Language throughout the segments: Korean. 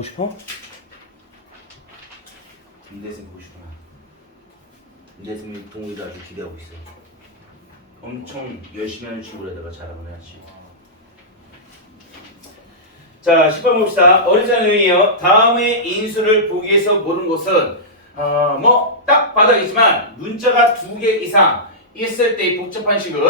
하고 싶어? 김대승 보고 싶구나. 김대승이 동우이도 아주 기대하고 있어. 엄청 열심히 하는 친구라다가 잘하고 해야지. 자, 10번 봅시다. 어리석은 의미요. 다음의 인수를 보기 위해서 모르는 것은 뭐 딱 바닥이지만 문자가 2개 이상 있을 때의 복잡한 식은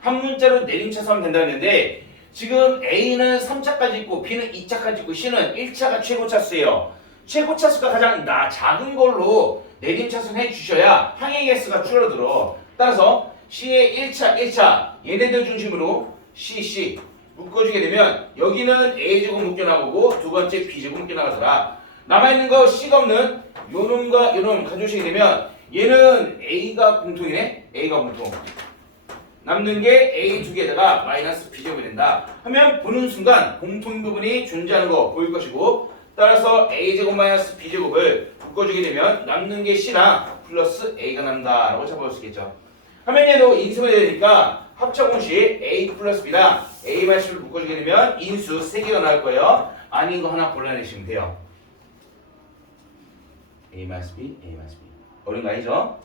한 문자로 내림차서 하면 된다고 했는데 지금 A는 3차까지 있고 B는 2차까지 있고 C는 1차가 최고차수예요. 최고차수가 가장 작은 걸로 내림차순 해주셔야 항의 개수가 줄어들어. 따라서 C의 1차 얘네들 중심으로 C 묶어주게 되면 여기는 A제곱 묶여나오고 두 번째 B제곱 묶여나가더라. 남아있는 거 C가 없는 요놈과 요놈 가져오시게 되면 얘는 A가 공통이네. A가 공통. 남는 게 A 두 개에다가 마이너스 B제곱이 된다 하면 보는 순간 공통인 부분이 존재하는 거 보일 것이고 따라서 A제곱 마이너스 B제곱을 묶어주게 되면 남는 게 C랑 플러스 A가 난다 라고 잡아볼 수 있겠죠. 하면 얘도 인수가 되니까 합차공식 A 플러스 B랑 A 마이너스 B를 묶어주게 되면 인수 3개가 나올 거예요. 아닌 거 하나 골라내시면 돼요. A 마이너스 B, A 마이너스 B. 어려운 거 아니죠?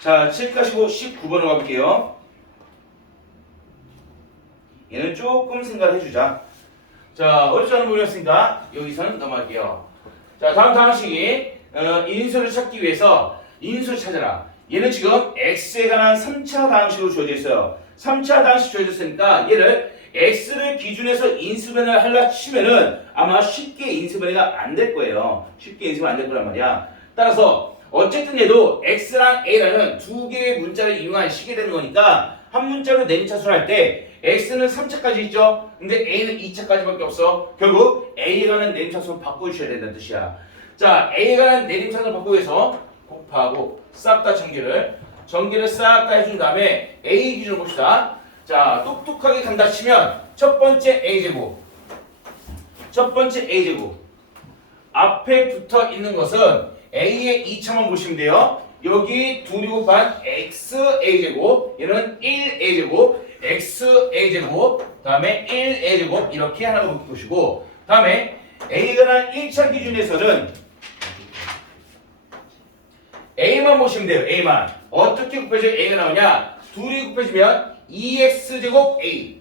자, 7가시고 19번으로 가볼게요. 얘는 조금 생각을 해주자. 자, 어렵지 않은 부분이었으니까 여기서는 넘어갈게요. 자, 다음 단어식이 인수를 찾기 위해서 인수를 찾아라. 얘는 지금 x에 관한 3차 다항식으로 주어져 있어요. 3차 다항식 주어졌으니까 얘를 x를 기준해서 인수변을 하려 치면은 아마 쉽게 인수변이가 안 될 거예요. 쉽게 인수변 안 될 거란 말이야. 따라서 어쨌든 얘도 x랑 a라는 두 개의 문자를 이용한 식이 되는 거니까 한 문자로 내림차순을 할 때 x는 3차까지 있죠. 근데 a는 2차까지밖에 없어. 결국 a에 관한 내림차순을 바꿔주셔야 된다는 뜻이야. 자, a에 관한 내림차순을 바꾸기 위해서 곱하고 싹 다 전개를 싹 다 해준 다음에 a 기준으로 봅시다. 자, 똑똑하게 간다 치면 첫 번째 a제곱 앞에 붙어 있는 것은 a의 2차만 보시면 돼요. 여기 2 곱한 xa제곱 얘는 1a제곱 xa제곱 다음에 1a제곱 이렇게 하나로 묶으시고 다음에 a가 난 1차 기준에서는 a만 보시면 돼요. a만 어떻게 곱해져야 a가 나오냐. 둘이 곱해지면 2x제곱 a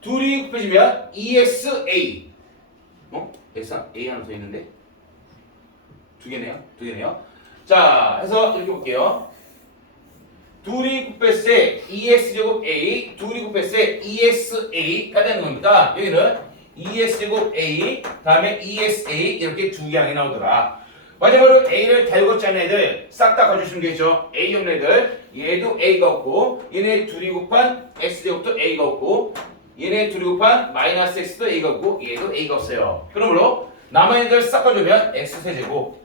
둘이 곱해지면 2xa x a 하나 더 있는데 두 개네요. 자, 해서 이렇게 볼게요. 둘이 곱했을 때 2x제곱 a, 둘이 곱했을 때 2xa 되는 겁니다. 여기는 2x제곱 a, 다음에 2xa 이렇게 두 개 항이 나오더라. 마지막으로 a를 달고 짜는 애들 싹 다 가져주시면 되겠죠. a 없는 애들 얘도 a가 없고 얘네 둘이 곱한 x제곱도 a가 없고 얘네 둘이 곱한 마이너스 x도 a가 없고 얘도 a가 없어요. 그러므로 남은 애들 싹 가져오면 x세제곱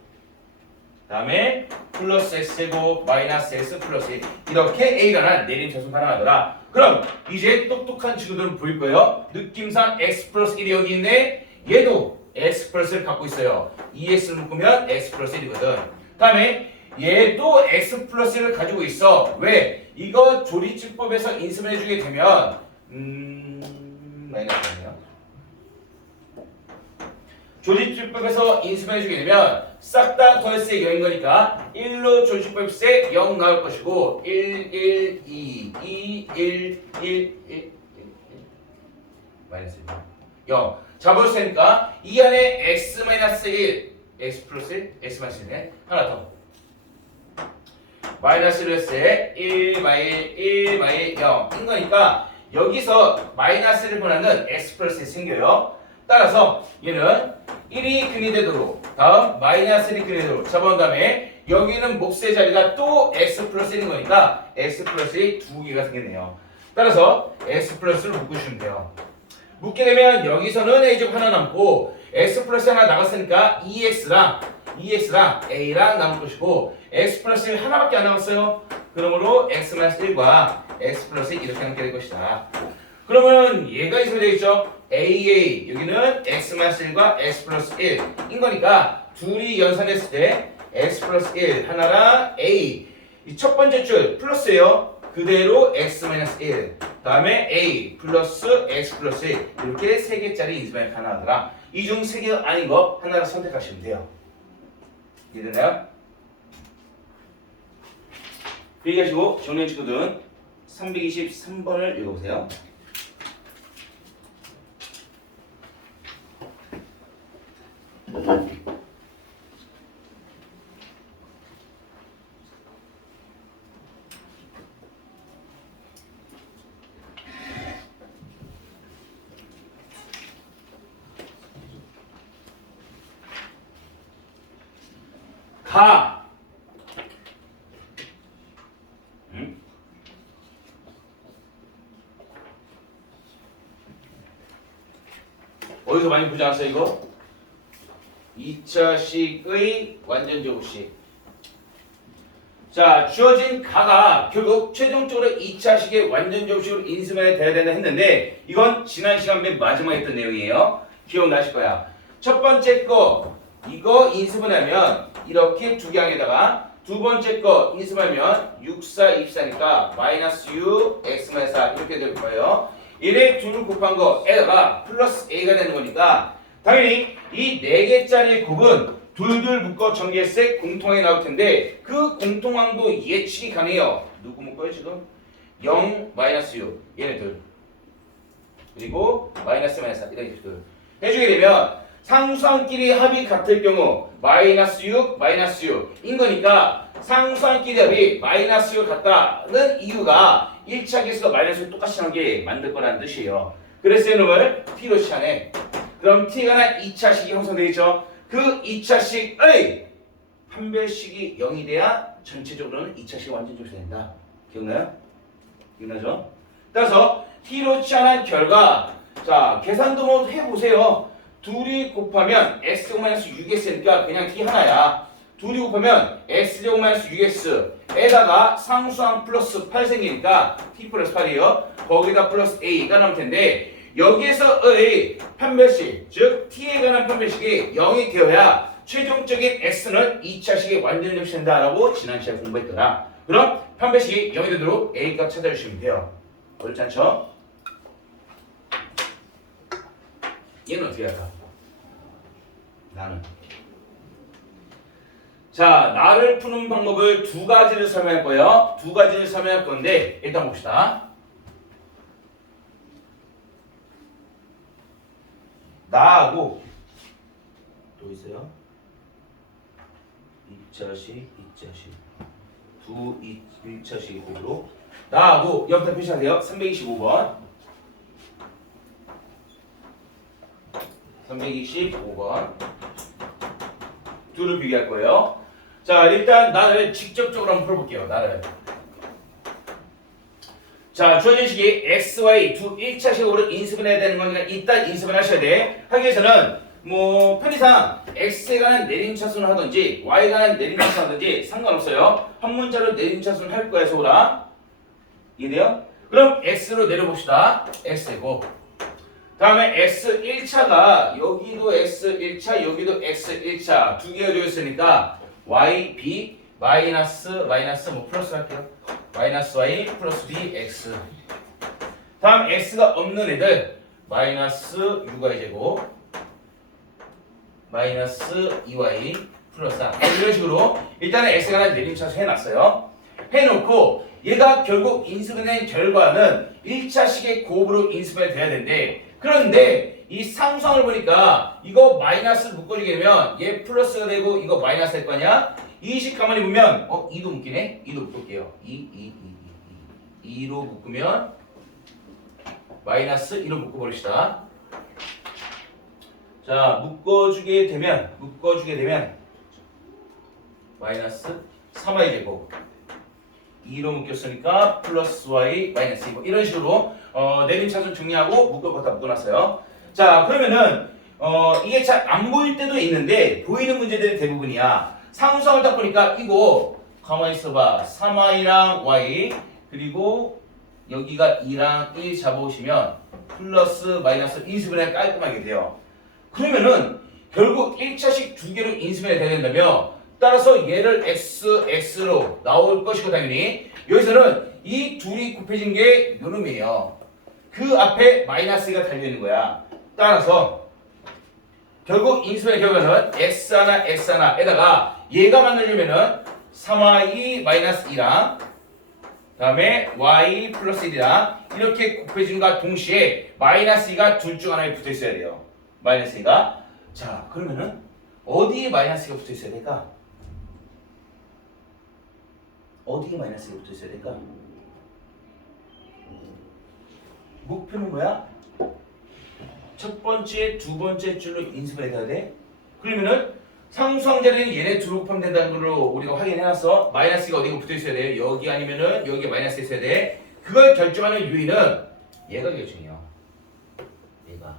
다음에 플러스 x제곱 마이너스 x 플러스 1 이렇게 a가 난 내림차순 가능하더라. 그럼 이제 똑똑한 친구들은 보일 거예요. 느낌상 x 플러스 1이 여기 있네. 얘도 x 플러스를 갖고 있어요. 2x를 묶으면 x 플러스 1이거든. 다음에 얘도 x 플러스 1을 가지고 있어. 왜? 이거 조리집법에서 인수해주게 되면 마이너스네요. 조리집법에서 인수해주게 되면 싹 다 더했을 때 0인 거니까 1로 조리집법했을 때 0 나올 것이고 1, 1, 2, 2, 1, 1, 1 마이너스 0 잡을 수 있으니까 이 안에 x 마이너스 1 x 플러스 1 x 마이너스 1네 하나 더 마이너스 1을 했을 때 1 마일 0인 거니까 여기서 마이너스를 보내는 x 플러스 1 생겨요. 따라서 얘는 1이 근이 되도록 다음 마이너스 1이 근이 되도록 잡아온 다음에 여기는 몫의 자리가 또 x 플러스 1인 거니까 x 플러스 1이 두 개가 생겼네요. 따라서 x 플러스를 묶으시면 돼요. 묶게 되면 여기서는 a제곱 하나 남고 x 플러스 하나 나갔으니까 2x랑 a랑 남을 것이고 x 플러스 1 하나밖에 안 남았어요. 그러므로 x 마이너스 1과 x 플러스 1 이렇게 함께 될 것이다. 그러면 얘가 있어야 되겠죠. AA 여기는 x 마이너스 1과 x 플러스 1인 거니까 둘이 연산했을 때 x 플러스 1 하나랑 a 이 첫 번째 줄 플러스예요. 그대로 x-1 다음에 a 플러스 x 플러스 1 이렇게 3개짜리 인수분해 가능하더라. 이 중 3개가 아닌 거 하나를 선택하시면 돼요. 이해되나요? 얘기하시고 정리해 친구들은 323번을 읽어보세요. 가. 어디서 많이 보지 않았어요 이거? 2차식의 완전제곱식. 자, 주어진 가가 결국 최종적으로 2차식의 완전제곱식으로 인수분해 돼야 된다 했는데 이건 지난 시간 맨 마지막에 했던 내용이에요. 기억나실 거야. 첫 번째 거 이거 인수분해하면 이렇게 두 개 항에다가 두 번째 거 인수분해하면 6, 4, 24니까 마이너스 6, x-4 이렇게 될 거예요. 얘네 둘을 곱한 거에다가 플러스 a가 되는 거니까 당연히 이 4개짜리 곱은 둘둘 묶어 전개했을 때 공통이 나올 텐데 그 공통항도 예측이 가능해요. 누구 묶어요 지금? 0, 마이너스 6 얘네들 그리고 마이너스 4 이렇게들 해주게 되면 상수항끼리 합이 같을 경우 마이너스 6, 마이너스 6인 거니까 상수항끼리 합이 마이너스 6 같다는 이유가 1차 계수가 마이너스 6 똑같이 나온 게 만들 거라는 뜻이에요. 그래서 이놈을 t로 치하네. 그럼 t가 나 2차식이 형성되겠죠. 그 2차식의 판별식이 0이 돼야 전체적으로는 2차식이 완전 조사된다. 기억나요? 기억나죠? 따라서 t로 치환한 결과 자 계산도 뭐 해보세요. 둘이 곱하면 x-6x니까 그냥 t 하나야. 둘이 곱하면 x-6x 에다가 상수항 플러스 8 생기니까 t 플러스 8이에요. 거기다 플러스 a가 나올 텐데 여기에서의 판별식, 즉 t에 관한 판별식이 0이 되어야 최종적인 x는 2차식이 완전 접시된다라고 지난 시간에 공부했더라. 그럼 판별식이 0이 되도록 a 값 찾아주시면 돼요. 어렵지 않죠? 얘는 어떻게 할까? 나는 자, 나를 푸는 방법을 두 가지를 설명할 거예요. 두 가지를 설명할 건데 일단 봅시다. 나하고 또 있어요. 2차식, 2차식 두 1차식 곱으로 나하고 옆에 표시하세요. 325번 325번 둘을 비교할 거예요. 자, 일단 나를 직접적으로 한번 풀어볼게요. 나를 자, 주어진 식이 x, y 두 1차식으로 인수분해야 되는 거니까 일단 인수분해하셔야 돼. 하기 위해서는 뭐 편의상 x에 관한 내림차순을 하든지 y에 관한 내림차순을 하든지 상관없어요. 한 문자로 내림차순을 할 거야, 소라. 이해돼요? 그럼 x로 내려봅시다. x고 다음에 x 1차가 여기도 x 1차 여기도 x 1차 두 개가 되어 있으니까 y, b 마이너스 뭐 플러스 할게요. 마이너스 y 플러스 b x 다음 x가 없는 애들 마이너스 6y 제곱 마이너스 2y 플러스 4 이런 식으로 일단은 x가 하나 내림차수 해놨어요. 해놓고 얘가 결국 인수분해된 결과는 1차식의 곱으로 인수분해 돼야 되는데 그런데 이 상수항을 보니까 이거 마이너스를 묶어주게 되면 얘 플러스가 되고 이거 마이너스 될 거 아니야? 이 식 가만히 보면 2도 묶이네? 2도 묶을게요. 2로 묶으면 마이너스 2로 묶어버립시다. 자, 묶어주게 되면 마이너스 3y 제곱 2로 묶였으니까 플러스 y 마이너스 2 이런 식으로 내림차순 정리하고 묶을 거 다 묶어놨어요. 자, 그러면은 이게 잘 안 보일 때도 있는데 보이는 문제들이 대부분이야. 상수항을 딱 보니까 이거 가만히 있어봐. 3y랑 y 그리고 여기가 2랑 1 잡아오시면 플러스 마이너스 인수분해 깔끔하게 돼요. 그러면은 결국 1차식 두 개로 인수분해 돼야 된다며 따라서 얘를 x로 나올 것이고 당연히 여기서는 이 둘이 곱해진 게 요놈이에요. 그 앞에 마이너스가 달려있는 거야. 따라서 결국 인수분해 결과는 x 하나 x 하나에다가 얘가 만들려면은 3y 마이너스 2랑 다음에 y 플러스 1이랑 이렇게 곱해진과 동시에 마이너스 2가 둘 중 하나에 붙어 있어야 돼요. 마이너스 2가. 자, 그러면은 어디에 마이너스가 붙어 있어야 될까? 어디에 마이너스가 붙어 있어야 될까? 목표는 뭐야? 첫 번째, 두 번째 줄로 인수분해해야 돼. 그러면은 상수항자리는 얘네 둘 곱하면 된다는 걸로 우리가 확인해놨어. 마이너스가 어디가 붙어 있어야 돼? 여기 아니면은 여기에 마이너스 있어야 돼. 그걸 결정하는 유인은 얘가 결정이야. 얘가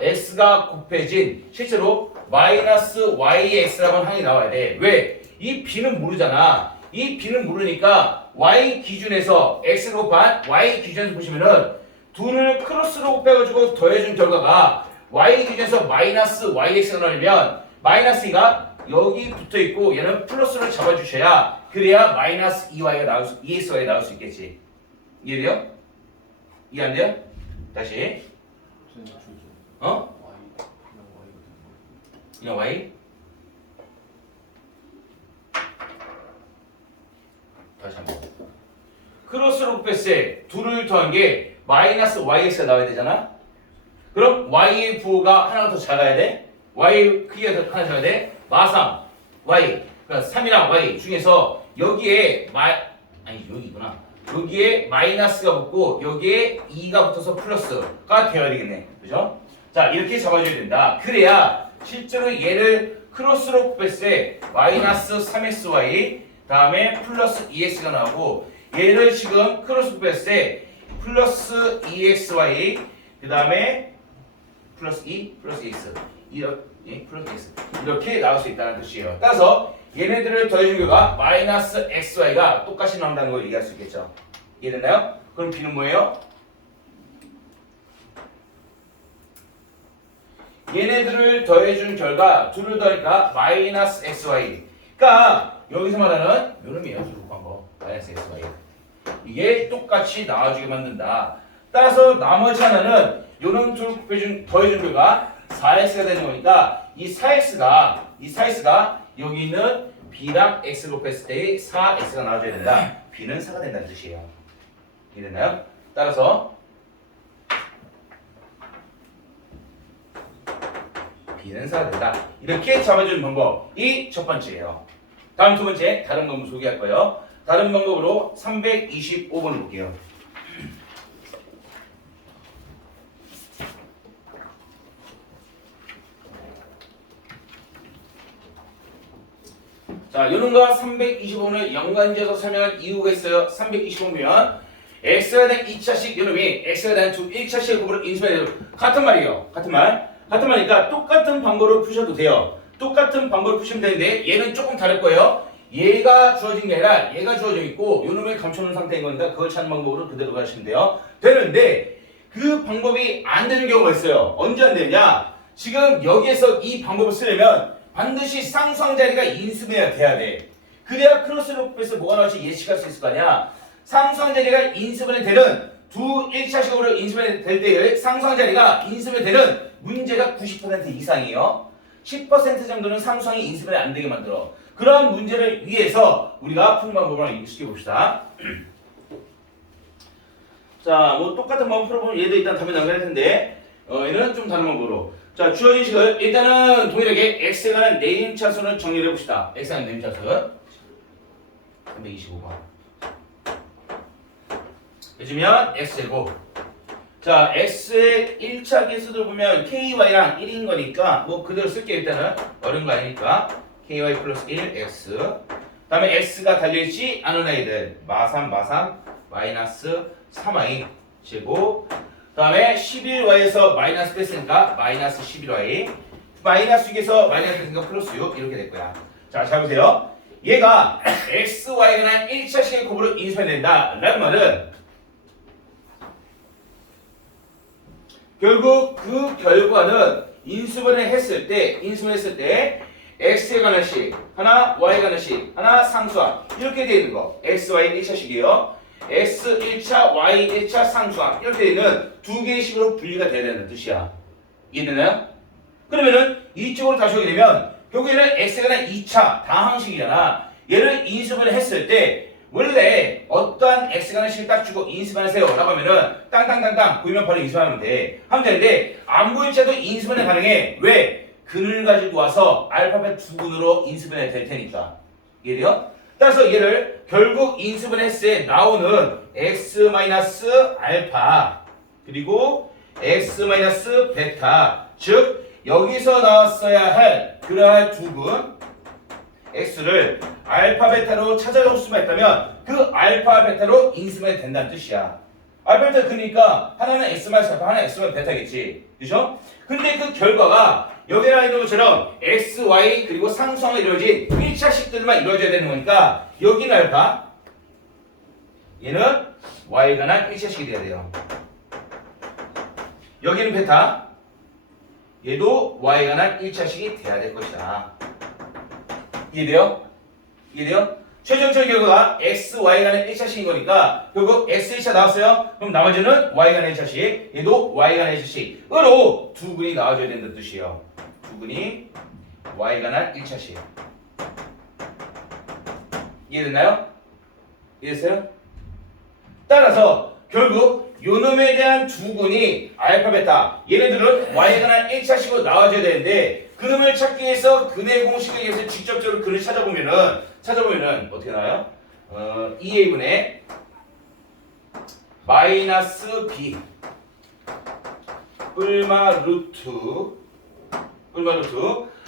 x가 곱해진 실제로 마이너스 yx라고 하는 항이 나와야 돼. 왜? 이 b는 모르잖아. 이 b는 모르니까 y 기준에서 x를 곱한 y 기준에서 보시면은 둘을 크로스로 곱해가지고 더해준 결과가 y 기준에서 마이너스 yx가 나오면 마이너스 2가 여기 붙어있고 얘는 플러스를 잡아주셔야 그래야 마이너스 2y가 나올 수, 2xy가 나올 수 있겠지. 이해돼요? 이해 안 돼요? 다시 어? 그냥 y? 다시 한번 크로스로 곱했을 때 둘을 더한 게 마이너스 yx가 나와야 되잖아. 그럼 y의 부호가 하나가 더 작아야 돼. y 크기가 더 하나 작아야 돼. 마상 y 그러니까 3이랑 y 중에서 여기에 아니 여기구나. 여기에 마이너스가 붙고 여기에 2가 붙어서 플러스가 되어야 되겠네. 그죠? 자, 이렇게 잡아줘야 된다. 그래야 실제로 얘를 크로스로 곱했을 때 마이너스 3xy 다음에 플러스 2x가 나오고 얘를 지금 크로스 곱했을 때 플러스 2xy 그 다음에 플러스 2 플러스 x 이렇게 플러스 x 이렇게 나올 수 있다는 뜻이에요. 따라서 얘네들을 더해준 결과 마이너스 xy가 똑같이 나온다는 걸 얘기할 수 있겠죠. 이해됐나요? 그럼 b는 뭐예요? 얘네들을 더해준 결과 둘을 더하니까 마이너스 xy. 그러니까 여기서 말하는 요놈이에요. 둘을 곱한 거 마이너스 xy. 이게 똑같이 나와주게 만든다. 따라서 나머지 하나는 요놈 둘 곱해준 더해준 결과 4x가 되는 거니까 이 4x가 여기 있는 b랑 x 곱했을 때 4x가 나와줘야 된다. b는 4가 된다는 뜻이에요. 이해됐나요? 따라서 b는 4가 된다. 이렇게 잡아주는 방법이 첫 번째예요. 다음 두 번째 다른 방법 소개할 거예요. 다른 방법으로 325번 볼게요. 자, 요놈과 325번을 연관지어서 설명할 이유가 있어요. 325번 x에 대한 2차식 요놈이 x에 대한 1차식의 곱으로 인수해야 돼요. 같은 말이에요. 같은 말이니까 똑같은 방법으로 푸셔도 돼요. 똑같은 방법으로 푸시면 되는데 얘는 조금 다를 거예요. 얘가 주어진 게 아니라 얘가 주어져 있고 요놈을 감춰놓은 상태인 거니까 그걸 찾는 방법으로 그대로 가시면 돼요. 되는데 그 방법이 안 되는 경우가 있어요. 언제 안 되냐? 지금 여기에서 이 방법을 쓰려면 반드시 상수항자리가 인수분해가 돼야 돼. 그래야 크로스로 곱해서 뭐가 나올지 예측할 수 있을 거 아니야. 상수항자리가 인수분해 되는 두 1차식으로 인수분해 될 때의 상수항자리가 인수분해 되는 문제가 90% 이상이에요. 10% 정도는 상수항이 인수분해 안 되게 만들어. 그런 문제를 위해서 우리가 푸는 방법을 한번 시켜봅시다. 자, 뭐 똑같은 방법 풀어보면 얘도 일단 답이 나올 텐데 얘는 좀 다른 방법으로. 자, 주어진 식을 일단은 동일하게 x에 관한 네임차수는 정리를 해봅시다. x에 관한 네임차수 325번 해주면 x제곱. 자, x의 1차 개수들 보면 ky랑 1인 거니까 뭐 그대로 쓸게요. 일단은 어려운 거 아니니까 ky 플러스 1 x 다음에 x가 달려있지 않은 아이들 마삼 마이너스 3y 제곱 다음에 11y에서 마이너스 뺐으니까 마이너스 11y 마이너스 6에서 마이너스 뺐으니까 플러스 6 이렇게 될 거야. 자, 잘 보세요. 얘가 xy에 관한 1차식의 곱으로 인수해낸다 라는 말은 결국 그 결과는 인수분해 했을 때 x에 관한 식 하나, y에 관한 식 하나, 상수함 이렇게 되어 있는 거 x, y 1차식이에요. x 1차, y 1차 상수함 이렇게 되어 있는 두 개의 식으로 분리가 돼야 되는 뜻이야. 이해되나요? 그러면은 이쪽으로 다시 오게 되면 결국에는 x에 관한 2차 다항식이잖아. 얘를 인수분해 했을 때 원래 어떠한 x에 관한 식을 딱 주고 인수분해하세요 라고 하면은 땅땅땅땅 보이면 바로 인수분하면 돼. 하면 되는데 안 보일 때도 인수분해 가능해. 왜? 근을 가지고 와서 알파벳 두 근으로 인수분해 될 테니까. 이해돼요? 따라서 얘를 결국 인수분해 했을 때 나오는 x-알파 그리고 x-베타 즉 여기서 나왔어야 할 그러한 두 근 x를 알파 베타로 찾아올 수만 있다면 그 알파 베타로 인수분해 된다는 뜻이야. 알파 베타 그러니까 하나는 x-알파 하나는 x-베타겠지. 그죠? 근데 그 결과가 여기 나와 있는 것처럼 x, y 그리고 상수항이 이루어진 1차식들만 이루어져야 되는 거니까 여기는 알파 얘는 y에 관한 1차식이 돼야 돼요. 여기는 베타 얘도 y에 관한 1차식이 돼야 될 것이다. 이해돼요? 이해돼요? 최종적인 결과가 x, y에 관한 1차식인 거니까 결국 x 1차 나왔어요? 그럼 나머지는 y에 관한 1차식 얘도 y에 관한 1차식으로 두 근이 나와줘야 된다는 뜻이에요. 두 근이 y에 관한 1차식 이해됐나요? 이해됐어요? 따라서 결국 요놈에 대한 두 근이 알파, 베타 얘네들은 y에 관한 1차식으로 나와줘야 되는데 그놈을 찾기 위해서 근의 공식에 의해서 직접적으로 근을 찾아보면은 어떻게 나와요? 2a분의 마이너스 b 뿔마 루트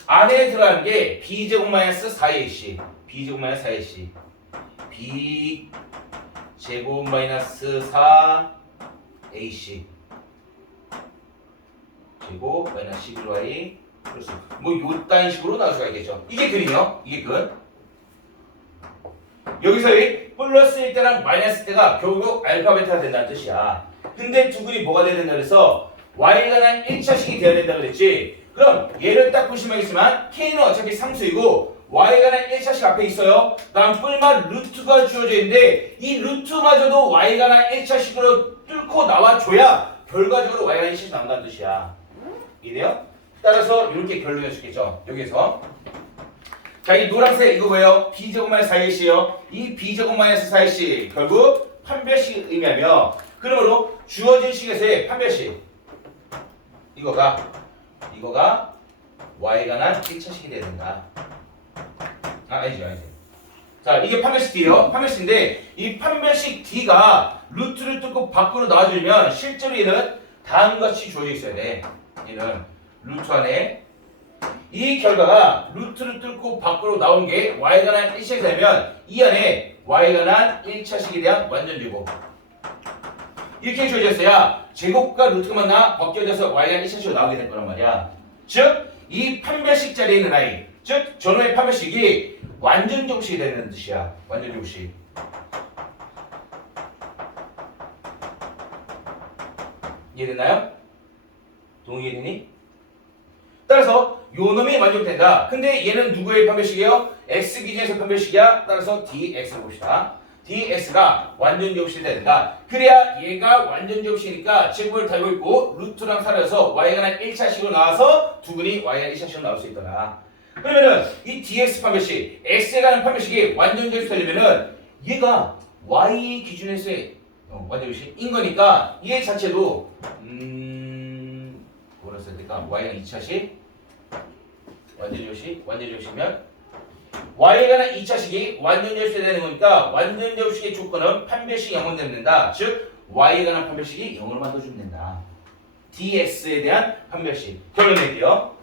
안에 들어간 게 b제곱 마이너스 4ac b제곱 마이너스 4ac b제곱 마이너스 4ac 제곱 마이너스 11y 플러스 뭐 요딴 식으로 나올 수가 있겠죠. 이게 근이요. 이게 근. 여기서의 플러스일 때랑 마이너스일 때가 결국 알파 베타가 된다는 뜻이야. 근데 두 근이 뭐가 돼야 된다 그래서 y에 관한 1차식이 돼야 된다 그랬지. 그럼 얘를 딱 보시면 알겠지만 k는 어차피 상수이고 y에 관한 1차식 앞에 있어요. 다음 뿔마 루트가 주어져 있는데 이 루트마저도 y에 관한 1차식으로 뚫고 나와줘야 결과적으로 y에 관한 1차식이 나온다는 뜻이야. 이해돼요? 따라서 이렇게 결론낼 수 있겠죠. 여기서 자, 이 노란색 이거 뭐예요? b제곱 마이너스 4ac요. 이 b제곱 마이너스 4ac 결국 판별식을 의미하며 그러므로 주어진 식에서의 판별식 이거가 y에 관한 1차식이 돼야 된다. 아니지. 자, 이게 판별식 D예요. 판별식인데 이 판별식 D가 루트를 뚫고 밖으로 나와주면 실제로 얘는 다음과 같이 주어져 있어야 돼. 얘는 루트 안에 이 결과가 루트를 뚫고 밖으로 나온 게 y에 관한 1차식이 되면 이 안에 y에 관한 1차식에 대한 완전제곱 이렇게 주어졌어야 제곱과 루트가 만나 벗겨져서 y에 관한 1차식으로 나오게 될 거란 말이야. 즉 이 판별식 자리에 있는 아이 즉 저놈의 판별식이 완전제곱식이 되는 뜻이야. 완전제곱식. 이해됐나요? 동의되니? 따라서 요놈이 완전된다. 근데 얘는 누구의 판별식이에요? x 기준에서 판별식이야. 따라서 dx를 봅시다. dx가 완전제곱식이 된다. 그래야 얘가 완전제곱식이니까 제곱을 달고 있고 루트랑 사려서 y에 관한 1차식으로 나와서 두 근이 y에 관한 1차식으로 나올 수 있더라. 그러면은 이 dx 판별식, x에 관한 판별식이 완전제곱식이 되려면은 얘가 y 기준에서의 완전제곱식인 거니까 얘 자체도 뭐라 써야 될까? y에 관한 2차식 완전제곱식이면 y에 관한 2차식이 완전제곱식이 되는 거니까 완전제곱식의 조건은 판별식이 0으로 되면 된다. 즉 y에 관한 판별식이 0으로 만들어주면 된다. dx에 대한 판별식 결론 낼게요.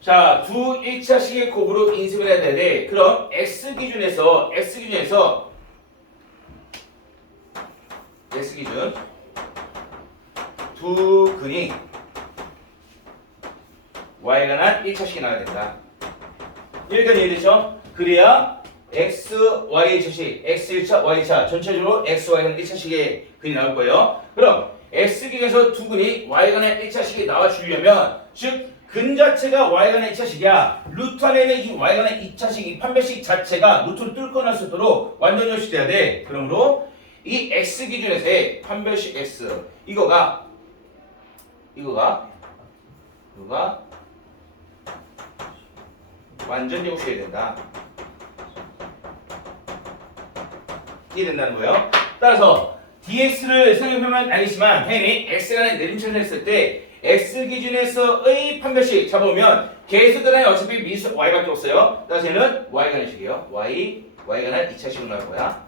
자, 두 1차식의 곱으로 인수를 해야 되는데 그럼 x 기준 두 근이 y에 관한 1차식이 나와야 된다. 여기까지 이해되죠? 그래야 x, y 1차식, x 1차, y 2차 전체적으로 x, y는 1차식의 근이 나올 거예요. 그럼 x 기에서 두 근이 y간의 1차식이 나와주려면 즉 근 자체가 y간의 1차식이야. 루트 안에 있는 이 y간의 2차식, 이 판별식 자체가 루트를 뚫거나 수 있도록 완전 요식돼야 돼. 그러므로 이 x 기준에서의 판별식 x 이거가 완전 요식해야 된다. 이해된다는 거예요. 따라서 dx를 생각해보면 알겠지만 당연히 x간의 내림차를 했을 때 x 기준에서의 판별식 잡아보면 계수들은 어차피 미수 y밖에 없어요. 따라서 얘는 y간의 식이에요. y간의 2차식으로 나올 거야.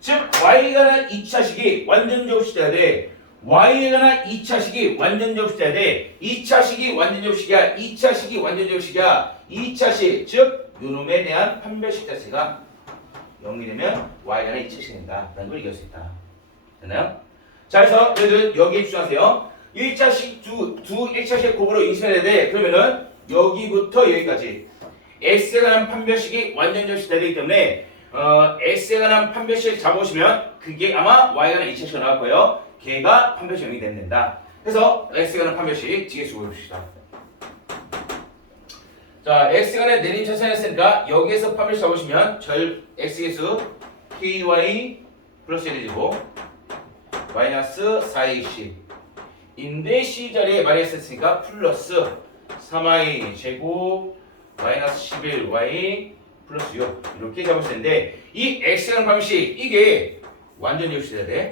즉 y간의 2차식이 완전 접시돼야 돼. y간의 2차식이 완전 접시돼야 돼. 2차식이 완전 접시야. 2차식이 완전 접시야. 2차식 즉 요놈에 대한 판별식 자체가 0이 되면 y간의 2차식이 된다. 라는 걸 이길 수 있다. 됐나요? 자, 그래서 얘들은 여기에 집중하세요. 1차식, 두 1차식 곱으로 인수해야 돼. 그러면은 여기부터 여기까지 x에 관한 판별식이 완전 접시돼야 되기 때문에 x에 관한 판별식 잡아보시면 그게 아마 y에 관한 2차식으로 나올 거예요. 걔가 판별식 0이 되면 된다. 그래서 x에 관한 판별식 뒤에서 보여봅시다. 자, x간의 내림차선 했으니까 여기에서 판별식 잡으시면 x계수 ky 플러스 1이고 마이너스 4ac 인데 c 자리에 마이너스했으니까 플러스 3y 제곱 마이너스 11y 플러스 6 이렇게 잡을 수 있는데 이 x라는 방식 이게 완전 요식돼야 돼.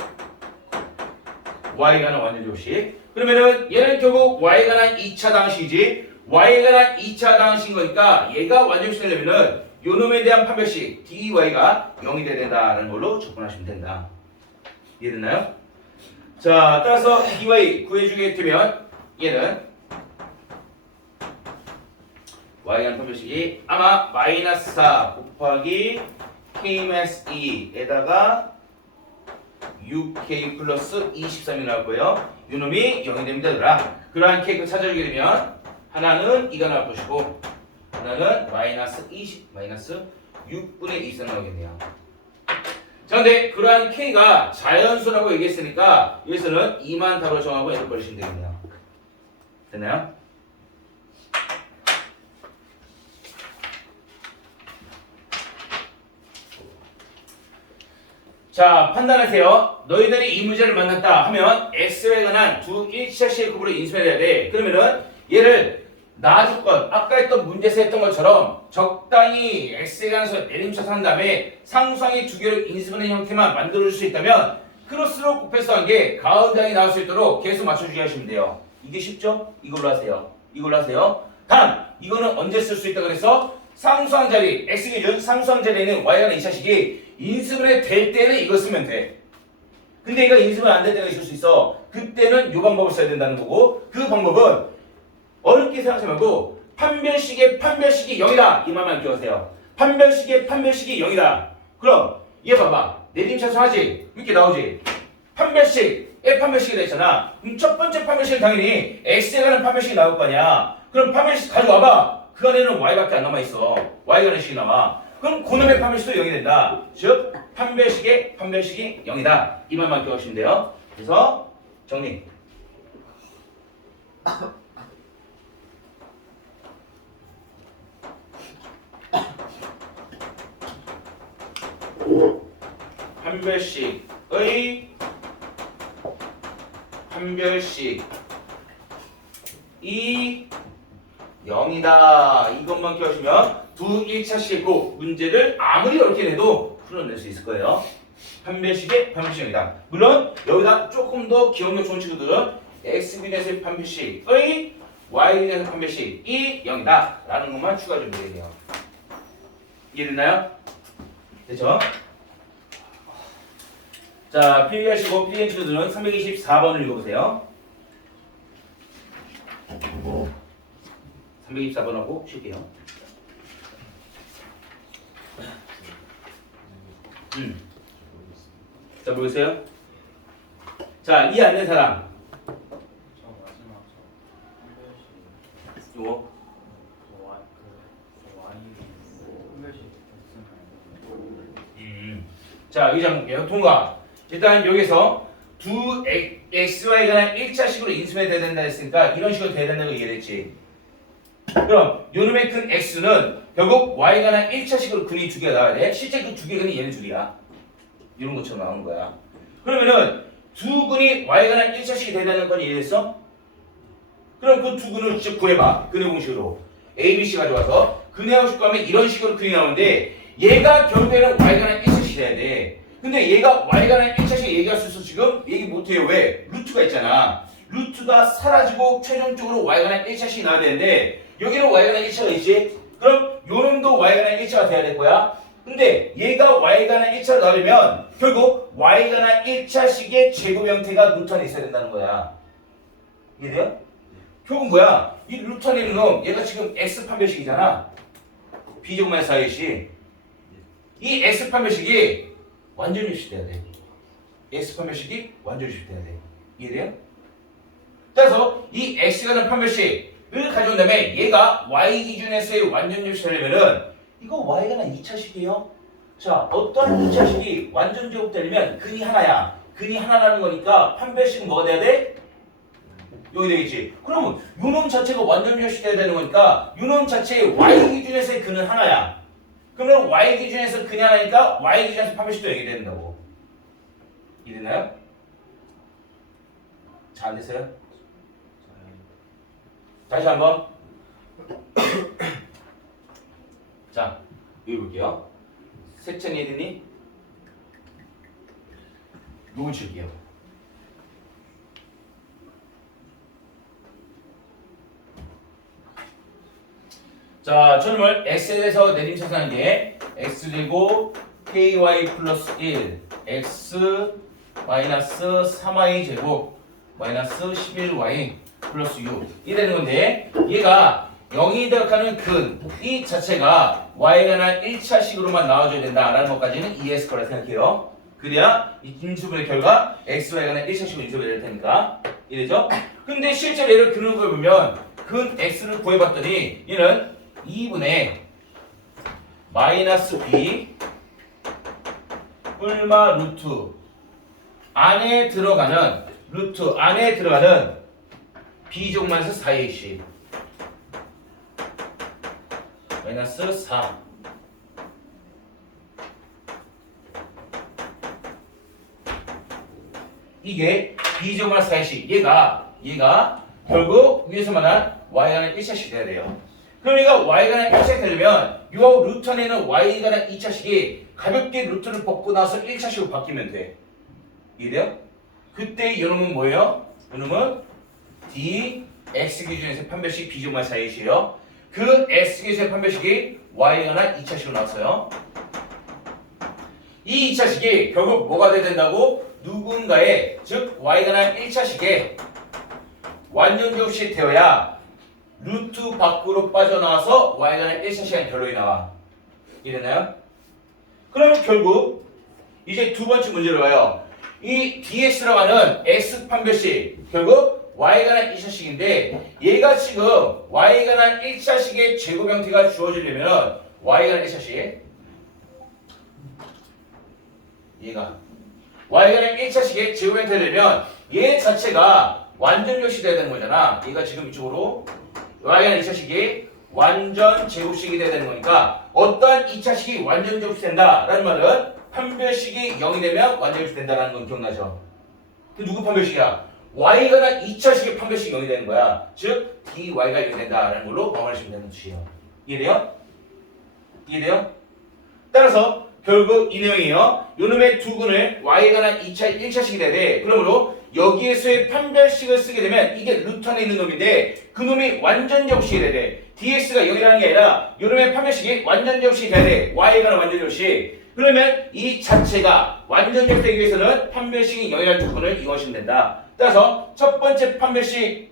y가는 완전 요식. 그러면은 얘는 결국 y가 난 2차 방식이지. y가 난 2차 방식인 거니까 얘가 완전 요식되려면은 요놈에 대한 판별식 dy가 0이 돼야 된다라는 걸로 접근하시면 된다. 이해됐나요? 자, 따라서 dy 구해주게 되면 얘는 y라는 판별식이 아마 마이너스 4 곱하기 k-2에다가 6k 플러스 23이 나올 거예요. 요놈이 0이 됩니다. 그러한 케이크 찾아주게 되면 하나는 2가 나올 것이고 하나는 마이너스 6분의 2가 나오겠네요. 자, 근데 그러한 k가 자연수라고 얘기했으니까 여기서는 2만 답을 정하고 얘를 버리시면 되겠네요. 됐나요? 자, 판단하세요. 너희들이 이 문제를 만났다 하면 x에 관한 두 1차식 곱으로 인수해야 돼. 그러면은 얘를 나주권 아까 했던 문제에서 했던 것처럼 적당히 x에 관해서 내림차서 한 다음에 상수항이 두 개를 인수하는 형태만 만들어줄 수 있다면 크로스로 곱해서 한 게 가운데항이 나올 수 있도록 계속 맞춰주게 하시면 돼요. 이게 쉽죠? 이걸로 하세요. 단 이거는 언제 쓸 수 있다 그래서 상수항 자리 x 기준 상수항 자리에는 y가 2차식이 인수분해 될 때는 이거 쓰면 돼. 근데 이거 인수분해 안 될 때가 있을 수 있어. 그때는 이 방법을 써야 된다는 거고 그 방법은 어렵게 생각하지 말고 판별식의 판별식이 0이다. 이 말만 기억하세요. 판별식의 판별식이 0이다. 그럼 얘 봐봐. 내림차순 하지? 이렇게 나오지? 판별식의 판별식이 됐잖아. 그럼 첫 번째 판별식은 당연히 x에 관한 판별식이 나올 거 아니야. 그럼 판별식 가져와봐. 그 안에는 y밖에 안 남아있어. y 관한 식이 나와. 그럼 그놈의 판별식도 0이 된다. 즉 판별식의 판별식이 0이다. 이 말만 기억하시면 돼요. 그래서 정리. 판별식의 판별식이 0이다. 이것만 기억하시면 두 1차식의 고 문제를 아무리 어렵게 내도 풀어낼 수 있을 거예요. 판별식의 판별식이 0이다. 물론 여기다 조금 더 기억력 좋은 친구들은 x균에서의 판별식의 y균에서의 판별식이 0이다 라는 것만 추가 준비되네요. 이해됐나요? 됐죠? 자, 필기하시고 필기한 친구들은 324번을 읽어보세요. 324번하고 쉴게요. 자, 모르겠어요? 자, 이해 안 되는 사람. 요거. 자, 여기 한번 볼게요. 통과. 일단 여기서 두 xy가 1차식으로 인수해야 된다 했으니까 이런 식으로 돼야 된다고 얘기했지. 그럼 요놈의 큰 x는 결국 y가 1차식으로 근이 두 개가 나와야 돼. 실제 그 두 개 근이 얘네 둘이야. 이런 것처럼 나오는 거야. 그러면은 두 근이 y가 1차식이 된다는 건 이해됐어? 그럼 그 두 근을 직접 구해봐. 근의 공식으로. A, B, C 가져와서 근의하고 싶고 하면 이런 식으로 근이 나오는데 얘가 결국에는 y가 1차식이 돼야 돼. 근데 얘가 y가 1차식 얘기할 수 있어 지금? 얘기 못해요. 왜? 루트가 있잖아. 루트가 사라지고 최종적으로 y가 1차식이 나와야 되는데 여기는 y가 1차가 있지? 그럼 요놈도 y가 1차가 돼야 될 거야. 근데 얘가 y가 1차로 나오려면 결국 y가 1차식의 제곱 형태가 루트 안에 있어야 된다는 거야. 이해돼요? 결국 뭐야? 이 루트 안에 있는 놈 얘가 지금 x 판별식이잖아. b제곱만 4ac 이 x 판별식이 완전 유식돼야 돼. x 판별식이 완전 유식돼야 돼. 이해돼요? 따라서 이 x라는 판별식을 가져온 다음에 얘가 y 기준에서의 완전 유식되려면은 이거 y가 2차식이에요. 자, 어떤 2차식이 완전 제곱되려면 근이 하나야. 근이 하나라는 거니까 판별식은 뭐가 돼야 돼? 여기 되겠지. 그러면 요놈 자체가 완전 유식돼야 되는 거니까 요놈 자체의 y 기준에서의 근은 하나야. 그러면 y 기준에서 근이 하나니까 y 기준에서 판별식도 얘기해야 된다고. 이해되나요? 잘 안 됐어요? 다시 한번. 자, 여기 볼게요. 색채 이해되니? 녹음 칠게요. 자, 저놈을 x에 대해서 내림차서 하는 게 x제곱 ky 플러스 1 x 마이너스 3y 제곱 마이너스 11y 플러스 6 이 되는 건데 얘가 0이 들어가는 근이 자체가 y가 1차식으로만 나와줘야 된다라는 것까지는 이해했을 거라 생각해요. 그래야 이 인수분의 결과 xy가 1차식으로 인수가 될 테니까 이래죠? 근데 실제로 얘를 근을 구해보면 근 x를 구해봤더니 얘는 2분의 마이너스 b 뿔마 루트 안에 들어가는 루트 안에 들어가는 b제곱 마이너스 4ac 마이너스 4 이게 b제곱 마이너스 4ac 얘가 결국 위에서 말한 y가 1차식이 돼야 돼요. 그럼 얘가 y가 1차식이 되려면 요 루트 안에 있는 y가 2차식이 가볍게 루트를 벗고 나서 1차식으로 바뀌면 돼. 이해돼요? 그때 이놈은 뭐예요? 이놈은 d x 기준에서 판별식 b제곱 마이너스 4ac예요. 그 x 기준의 판별식이 y가 2차식으로 나왔어요. 이 2차식이 결국 뭐가 돼야 된다고? 누군가의 즉 y가 1차식에 완전 제곱식이 되어야 루트 밖으로 빠져나와서 y가 1차식의 결론이 나와. 이해되나요? 그럼 결국 이제 두 번째 문제로 가요. 이 dx라고 하는 x 판별식 결국 y가 2차식인데 얘가 지금 y가 1차식의 제곱 형태가 주어지려면 y가 1차식 얘가 y가 1차식의 제곱 형태가 되려면 얘 자체가 완전 제곱식이 돼야 되는 거잖아. 얘가 지금 이쪽으로 y가 2차식이 완전 제곱식이 돼야 되는 거니까 어떠한 2차식이 완전 제곱식이 된다라는 말은 판별식이 0이 되면 완전 제곱식이 된다는 건 기억나죠? 그 누구 판별식이야? y가 2차식의 판별식이 0이 되는 거야. 즉 dy가 0이 된다라는 걸로 마무리하시면 되는 뜻이에요. 이해돼요? 이해돼요? 따라서 결국 이 내용이에요. 요놈의 두 근을 y가 1차식이 돼야 돼. 그러므로 여기에서의 판별식을 쓰게 되면 이게 루트 안에 있는 놈인데 그 놈이 완전 제곱식이 돼야 돼. dx가 0이라는 게 아니라 요놈의 판별식이 완전 제곱식이 돼야 돼. y가 완전 제곱식. 그러면 이 자체가 완전 제곱되기 위해서는 판별식이 0이라는 조건을 이용하시면 된다. 따라서 첫 번째 판별식의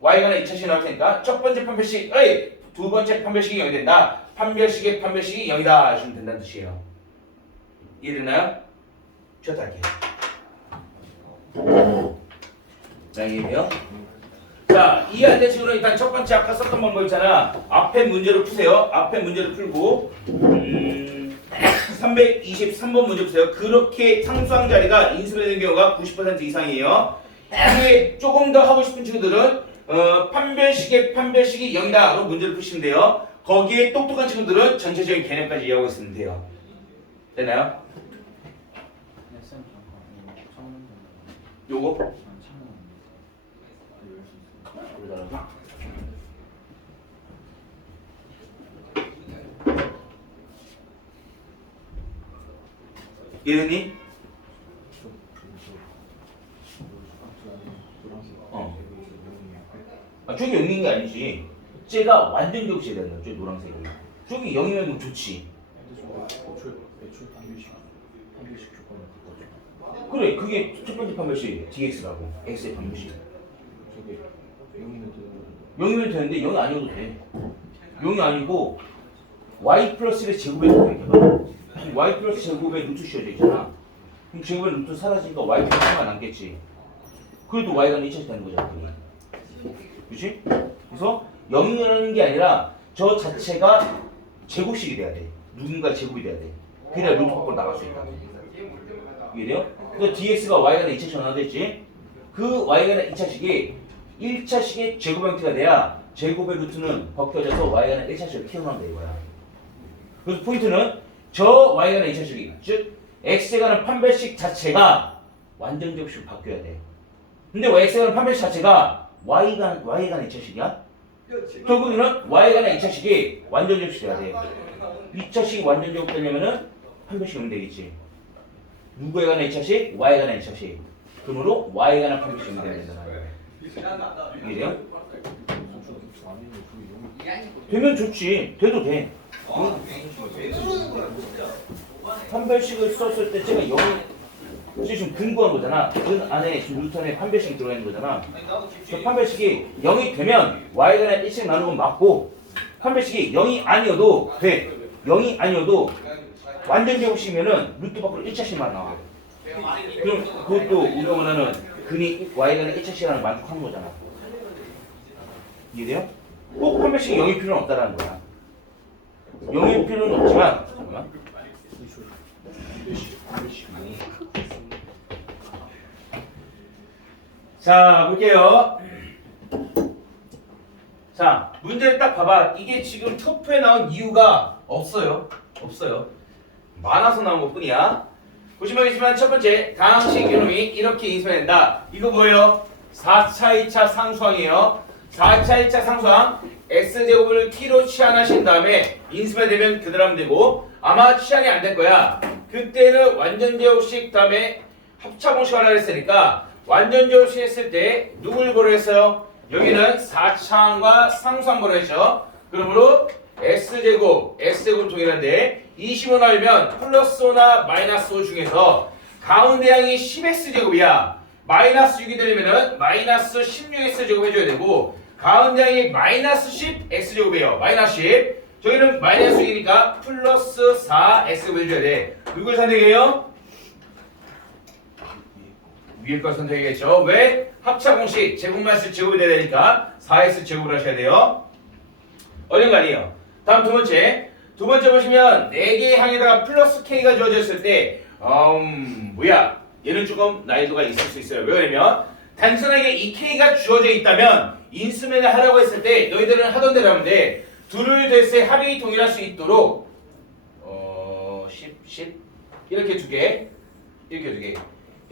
y가 2차식이 나올 테니까 첫 번째 판별식의 두 번째 판별식이 0이 된다. 판별식의 판별식이 0이다 하시면 된다는 뜻이에요. 이해되나요? 쉬었다 할게요. 자, 이해돼요? 자, 이해 안 되신 거는 일단 첫 번째 아까 썼던 방법 있잖아. 앞에 문제를 푸세요. 앞에 문제를 풀고 323번 문제 보세요. 그렇게 상수항 자리가 인수되는 경우가 90% 이상이에요. 이게 조금 더 하고 싶은 친구들은 판별식의 판별식이 0이다로 문제를 푸시면 돼요. 거기에 똑똑한 친구들은 전체적인 개념까지 이해하고 있으면 돼요. 되나요? 요거? 이해됐니? 저기 0인 게 아니지. 쟤가 완전 겹치야 된다. 저기 노란색이. 저기 0이면 좋지. 그래, 그게 첫 번째 판별식 dx라고. x의 판별식. 0이면 되는데 0이 아니어도 돼. 0이 아니고 y 플러스의 제곱에도 되니까. y 플러스 제곱에 루트 씌워져 있잖아. 그럼 제곱에 루트 사라지니까 y 플러스가 남겠지. 그래도 y가 2차씩 되는 거잖아. 그치? 그래서 0이라는 게 아니라 저 자체가 제곱식이 돼야 돼. 누군가 제곱이 돼야 돼. 그래야 루트 밖으로 나갈 수 있다. 이해돼요? 그래서 dx가 y가 2차씩 전환됐지. 그 y가 2차식이 1차식의 제곱 형태가 돼야 제곱의 루트는 벗겨져서 y가 1차식을 튀어나온다 이거야. 그래서 포인트는 저 y가 2차식이 즉 x에 관한 판별식 자체가 완전 접식으로 바뀌어야 돼. 근데 x에 관한 판별식 자체가 y가 2차식이야? 결국에는 y가 2차식이 완전 접식이 돼야 돼. 2차식이 완전 접속되려면은 판별식이 오면 되겠지. 누구에 관한 2차식? y에 관한 2차식. 그러므로 y에 관한 판별식이 오면 된다. 이해돼요? 되면 좋지. 돼도 돼. 판별식을 썼을 때 제가 0이 지금 근거한 거잖아. 근 안에 지금 루트 안에 판별식이 들어가 있는 거잖아. 그 판별식이 0이 되면 y에 관한 1씩 나누는 건 맞고 판별식이 0이 아니어도 돼. 0이 아니어도 완전 제곱식이면은 루트 밖으로 1차씩만 나와. 그럼 그것도 우리가 원하는 근이 y에 관한 1차씩이라는 만족하는 거잖아. 이해돼요? 꼭 판별식이 0일 필요는 없다라는 거야. 0일 필요는 없지만 잠깐만. 자 볼게요. 자 문제를 딱 봐봐. 이게 지금 터프에 나온 이유가 없어요. 많아서 나온 것 뿐이야. 보시면 알겠지만 첫 번째 다항식 이놈이 이렇게 인수된다. 이거 뭐예요? 4차 2차 상수항이에요. 4차 2차 상수항 x제곱을 t로 치환하신 다음에 인수가 되면 그대로 하면 되고 아마 치환이 안 될 거야. 그때는 완전제곱식 다음에 합차공식 하라 했으니까 완전제곱식 했을 때 누굴 고려했어요? 여기는 4차항과 상수항 고려했죠. 그러므로 x제곱 동일한데 20원 알면 플러스 5나 마이너스 5 중에서 가운데 항이 10x제곱이야. 마이너스 6이 되려면은 마이너스 16x제곱 해줘야 되고 가운데 항이 마이너스 10x제곱이에요. 마이너스 10. 저기는 마이너스 6이니까 플러스 4x제곱 해줘야 돼. 누굴 선택해요? 위에 거 선택이겠죠. 왜? 합차공식 제곱만 쓸 제곱이 돼야 되니까 4x 제곱을 하셔야 돼요. 어려운 거 아니에요. 다음 두 번째 보시면 4개의 항에다가 플러스 k가 주어졌을 때 뭐야? 얘는 조금 난이도가 있을 수 있어요. 왜 그러냐면 단순하게 이 k가 주어져 있다면 인수면을 하라고 했을 때 너희들은 하던 대로 하면 돼. 둘을 댈 때 합이 동일할 수 있도록 10 이렇게 두 개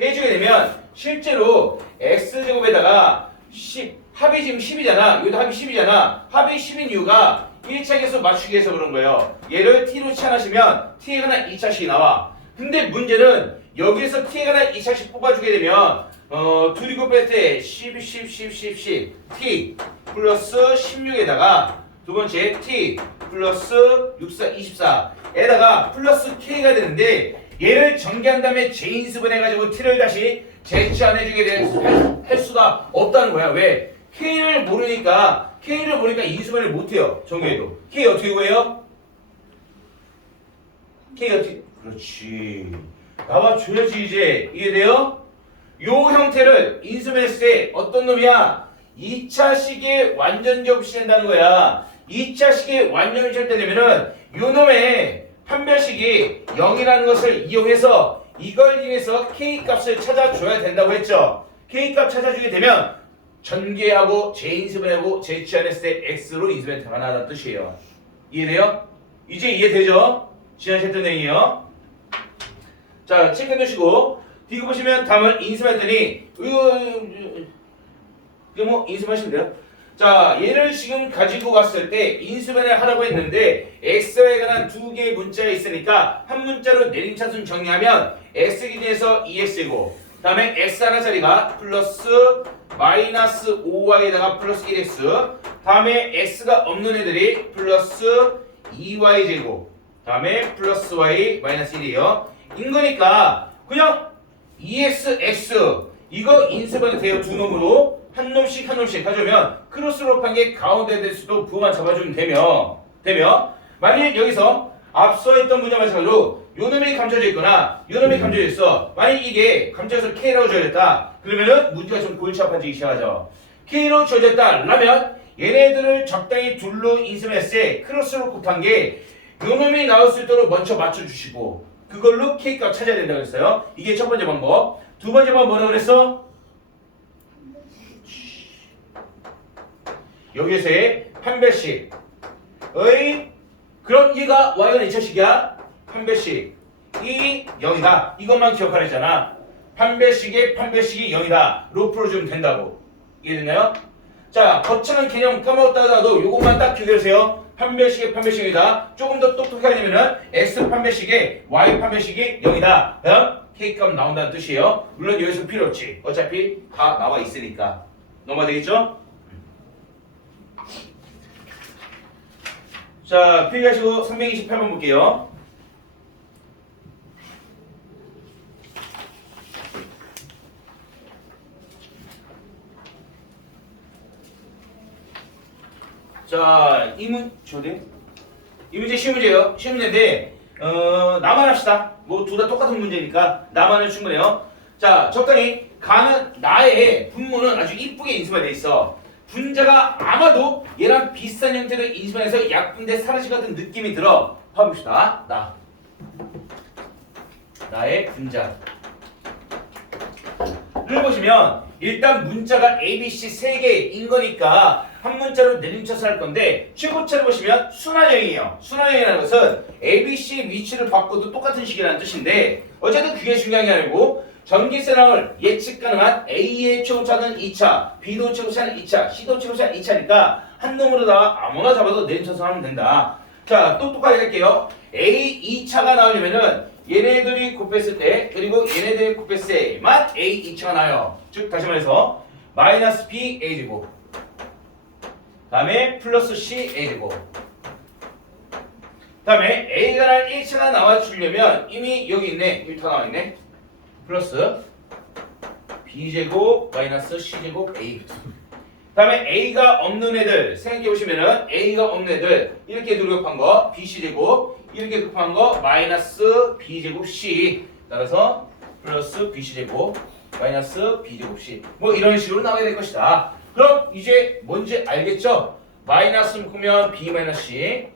해주게 되면 실제로 x제곱에다가 10 합이 지금 10이잖아. 여기도 합이 10이잖아. 합이 10인 이유가 1차 계수 맞추기 위해서 그런 거예요. 얘를 t로 치환하시면 t에 관한 2차식이 나와. 근데 문제는 여기에서 t에 관한 2차식 뽑아주게 되면 둘이 곱했을 때 10 t 플러스 16에다가 두 번째 t 플러스 64 24에다가 플러스 k가 되는데 얘를 전개한 다음에 재인수분 해가지고 t를 다시 재치환해주게 할 수가 없다는 거야. 왜? k를 모르니까 인수분해를 못해요. 전개해도. k 어떻게 구해요? k 어떻게? 그렇지. 나와줘야지 이제. 이해돼요? 요 형태를 인수분해했을 때 어떤 놈이야? 2차식의 완전 접시 된다는 거야. 2차식의 완전 접시 되려면은 요 놈의 판별식이 0이라는 것을 이용해서 이걸 이용해서 K값을 찾아줘야 된다고 했죠. K값 찾아주게 되면 전개하고 재인수분해하고 재취환했을 때 X로 인수분해 가능하다는 뜻이에요. 이해돼요? 이제 이해되죠? 지난 챕터 내용이요. 자, 체크해두시고 뒤고 보시면 답을 인수했더니 이거 뭐 인수하시면 돼요. 자, 얘를 지금 가지고 갔을 때 인수분해를 하라고 했는데 x에 관한 두 개의 문자가 있으니까 한 문자로 내림차순 정리하면 x 기준에서 2x이고 다음에 x 하나짜리가 플러스 마이너스 5y에다가 플러스 1x 다음에 x가 없는 애들이 플러스 2y제곱 다음에 플러스 y 마이너스 1이에요. 인 거니까 그냥 2x, x 이거 인수분해 돼요. 두 놈으로 한 놈씩 한 놈씩 가져오면 크로스로 한 게 가운데 될 수도 부호만 잡아주면 되며 만일 여기서 앞서 했던 문제와 마찬가지로 요 놈이 감춰져 있거나 요 놈이 감춰져 있어. 만일 이게 감춰져서 K라고 줘야겠다. 그러면은 문제가 좀 골치 아파지기 시작하죠. K로 줘야겠다 라면 얘네들을 적당히 둘로 인수했을 때 크로스로 곱한 게 요 놈이 나올 수 있도록 먼저 맞춰주시고 그걸로 K값 찾아야 된다고 했어요. 이게 첫 번째 방법. 두 번째 방법 뭐라고 그랬어? 여기서의 판별식 그럼 얘가 y가 2차식이야 판별식 이 0이다 이것만 기억하랬잖아. 판별식이 0이다 로 풀어주면 된다고. 이해됐나요? 자, 거창한 개념 까먹었다가도 요것만 딱 기억해주세요. 판별식의 0이다. 조금 더 똑똑하게 되면은 x 판별식의 y 판별식이 0이다. 그럼 k값 나온다는 뜻이에요. 물론 여기서 필요 없지. 어차피 다 나와 있으니까. 넘어가 되겠죠? 자, 필기하시고 328번 볼게요. 자, 이 문제 쉬운 문제예요. 쉬운 문제인데 나만 합시다. 뭐 둘 다 똑같은 문제니까 나만은 충분해요. 자, 적당히 가는 나의 분모는 아주 이쁘게 인수가 돼 있어. 분자가 아마도 얘랑 비슷한 형태로 인수해서 약분돼 사라질 같은 느낌이 들어. 봐봅시다. 나의 분자를 보시면 일단 문자가 A, B, C 3개인 거니까 한 문자로 내림쳐서 할 건데 최고차를 보시면 순환형이에요. 순환형이라는 것은 A, B, C 위치를 바꿔도 똑같은 식이라는 뜻인데 어쨌든 그게 중요한 게 아니고 전기세 나올 예측 가능한 A의 최고차는 2차, B도 최고차는 2차, C도 최고차는 2차니까 한 놈으로다가 아무나 잡아도 내림쳐서 하면 된다. 자, 똑똑하게 할게요. A 2차가 나오려면은 얘네들이 곱했을 때 그리고 얘네들이 곱했을 때만 A 2차가 나요. 즉 다시 말해서 마이너스 B A제곱 다음에 플러스 C A제곱 다음에 A가 날 1차가 나와주려면 이미 여기 있네. 여기 다 나와있네. 플러스 B제곱 마이너스 C제곱 A 다음에 A가 없는 애들 생각해보시면은 A가 없는 애들 이렇게 곱한 거 BC제곱 이렇게 곱한 거 마이너스 B제곱 C 따라서 플러스 BC제곱 마이너스 B제곱 C 뭐 이런 식으로 나와야 될 것이다. 그럼 이제 뭔지 알겠죠? 마이너스 묶으면 B 마이너스 C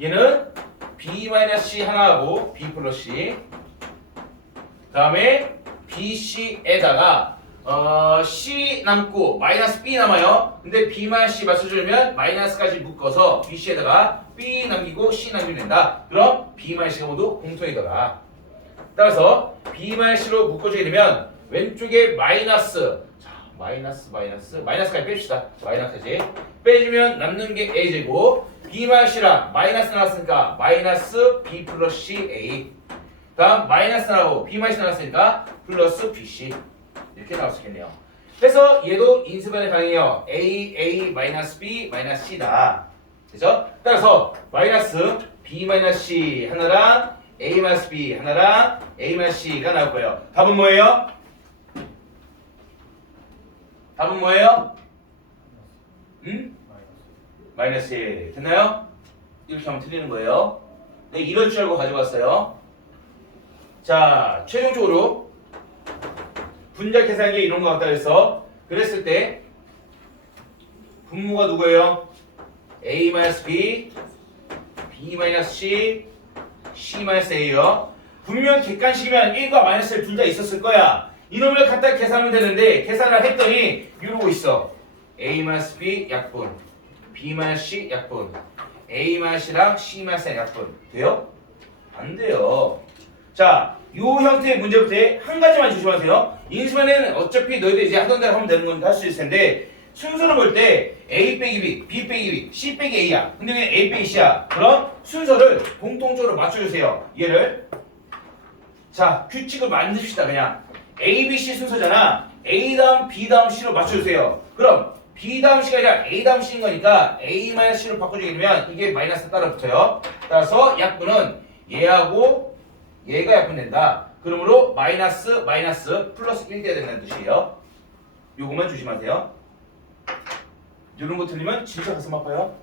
얘는 B 마이너스 C 하나하고 B 플러스 C 다음에 BC에다가 C 남고 마이너스 B 남아요. 근데 B 마이너스 C 맞춰주려면 마이너스까지 묶어서 BC에다가 B 남기고 C 남기면 된다. 그럼 B 마이너스 C가 모두 공통이더라. 따라서 B 마이너스 C로 묶어주게 되면 왼쪽에 마이너스 자, 마이너스까지 뺍시다. 마이너스까지 빼주면 남는 게 A제곱 B 마이너스 C랑 마이너스 나왔으니까 마이너스 B 플러스 C A 다음 마이너스 나오고 B 마이너스 나왔으니까 플러스 BC 이렇게 나올 수 있겠네요. 그래서 얘도 인수분해 가능해요. A 마이너스 B 마이너스 C다. 그죠? 따라서 마이너스 B 마이너스 C 하나랑 A 마이너스 B 하나랑 A 마이너스 C가 나올 거예요. 답은 뭐예요? 마이너스 1 됐나요? 이렇게 하면 틀리는 거예요. 네, 이럴 줄 알고 가져왔어요. 자, 최종적으로 분자 계산기 이런 거 같다 그래서 그랬을 때 분모가 누구예요? A-B, B-C, C-A요. 분명 객관식이면 1과 마이너스를 둘 다 있었을 거야. 이놈을 갖다 계산하면 되는데 계산을 했더니 이러고 있어. A-B 약분, B-C 약분, A-랑 C-랑 약분. 돼요? 안 돼요. 자, 요 형태의 문제부터 한 가지만 조심하세요. 인수분해는 어차피 너희들 이제 하던 대로 하면 되는 건 할 수 있을 텐데 순서를 볼 때 A 빼기 B, B 빼기 B, C 빼기 A야. 근데 그냥 A 빼기 C야. 그럼 순서를 공통적으로 맞춰주세요. 얘를 자 규칙을 만드십시다. 그냥 A, B, C 순서잖아. A 다음 B 다음 C로 맞춰주세요. 그럼 B 다음 C가 아니라 A 다음 C인 거니까 A-C로 바꿔주게 되면 이게 마이너스 따라 붙어요. 따라서 약분은 얘하고 얘가 약분된다. 그러므로 마이너스 플러스 1 돼야 된다는 뜻이에요. 요것만 조심하세요. 이런 거 틀리면 진짜 가슴 아파요.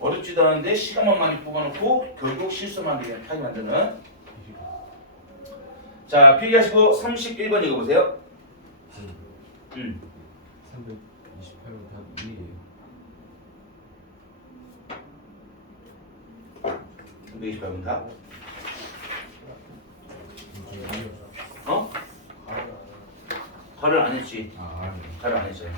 어렵지도 않은데 시간만 많이 뽑아놓고 결국 실수만 하게 만드는. 자, 필기하시고 31번 읽어보세요. 328번 답 2예요. 328번 답. 어? 가를 안 했지. 가를 안 했어요.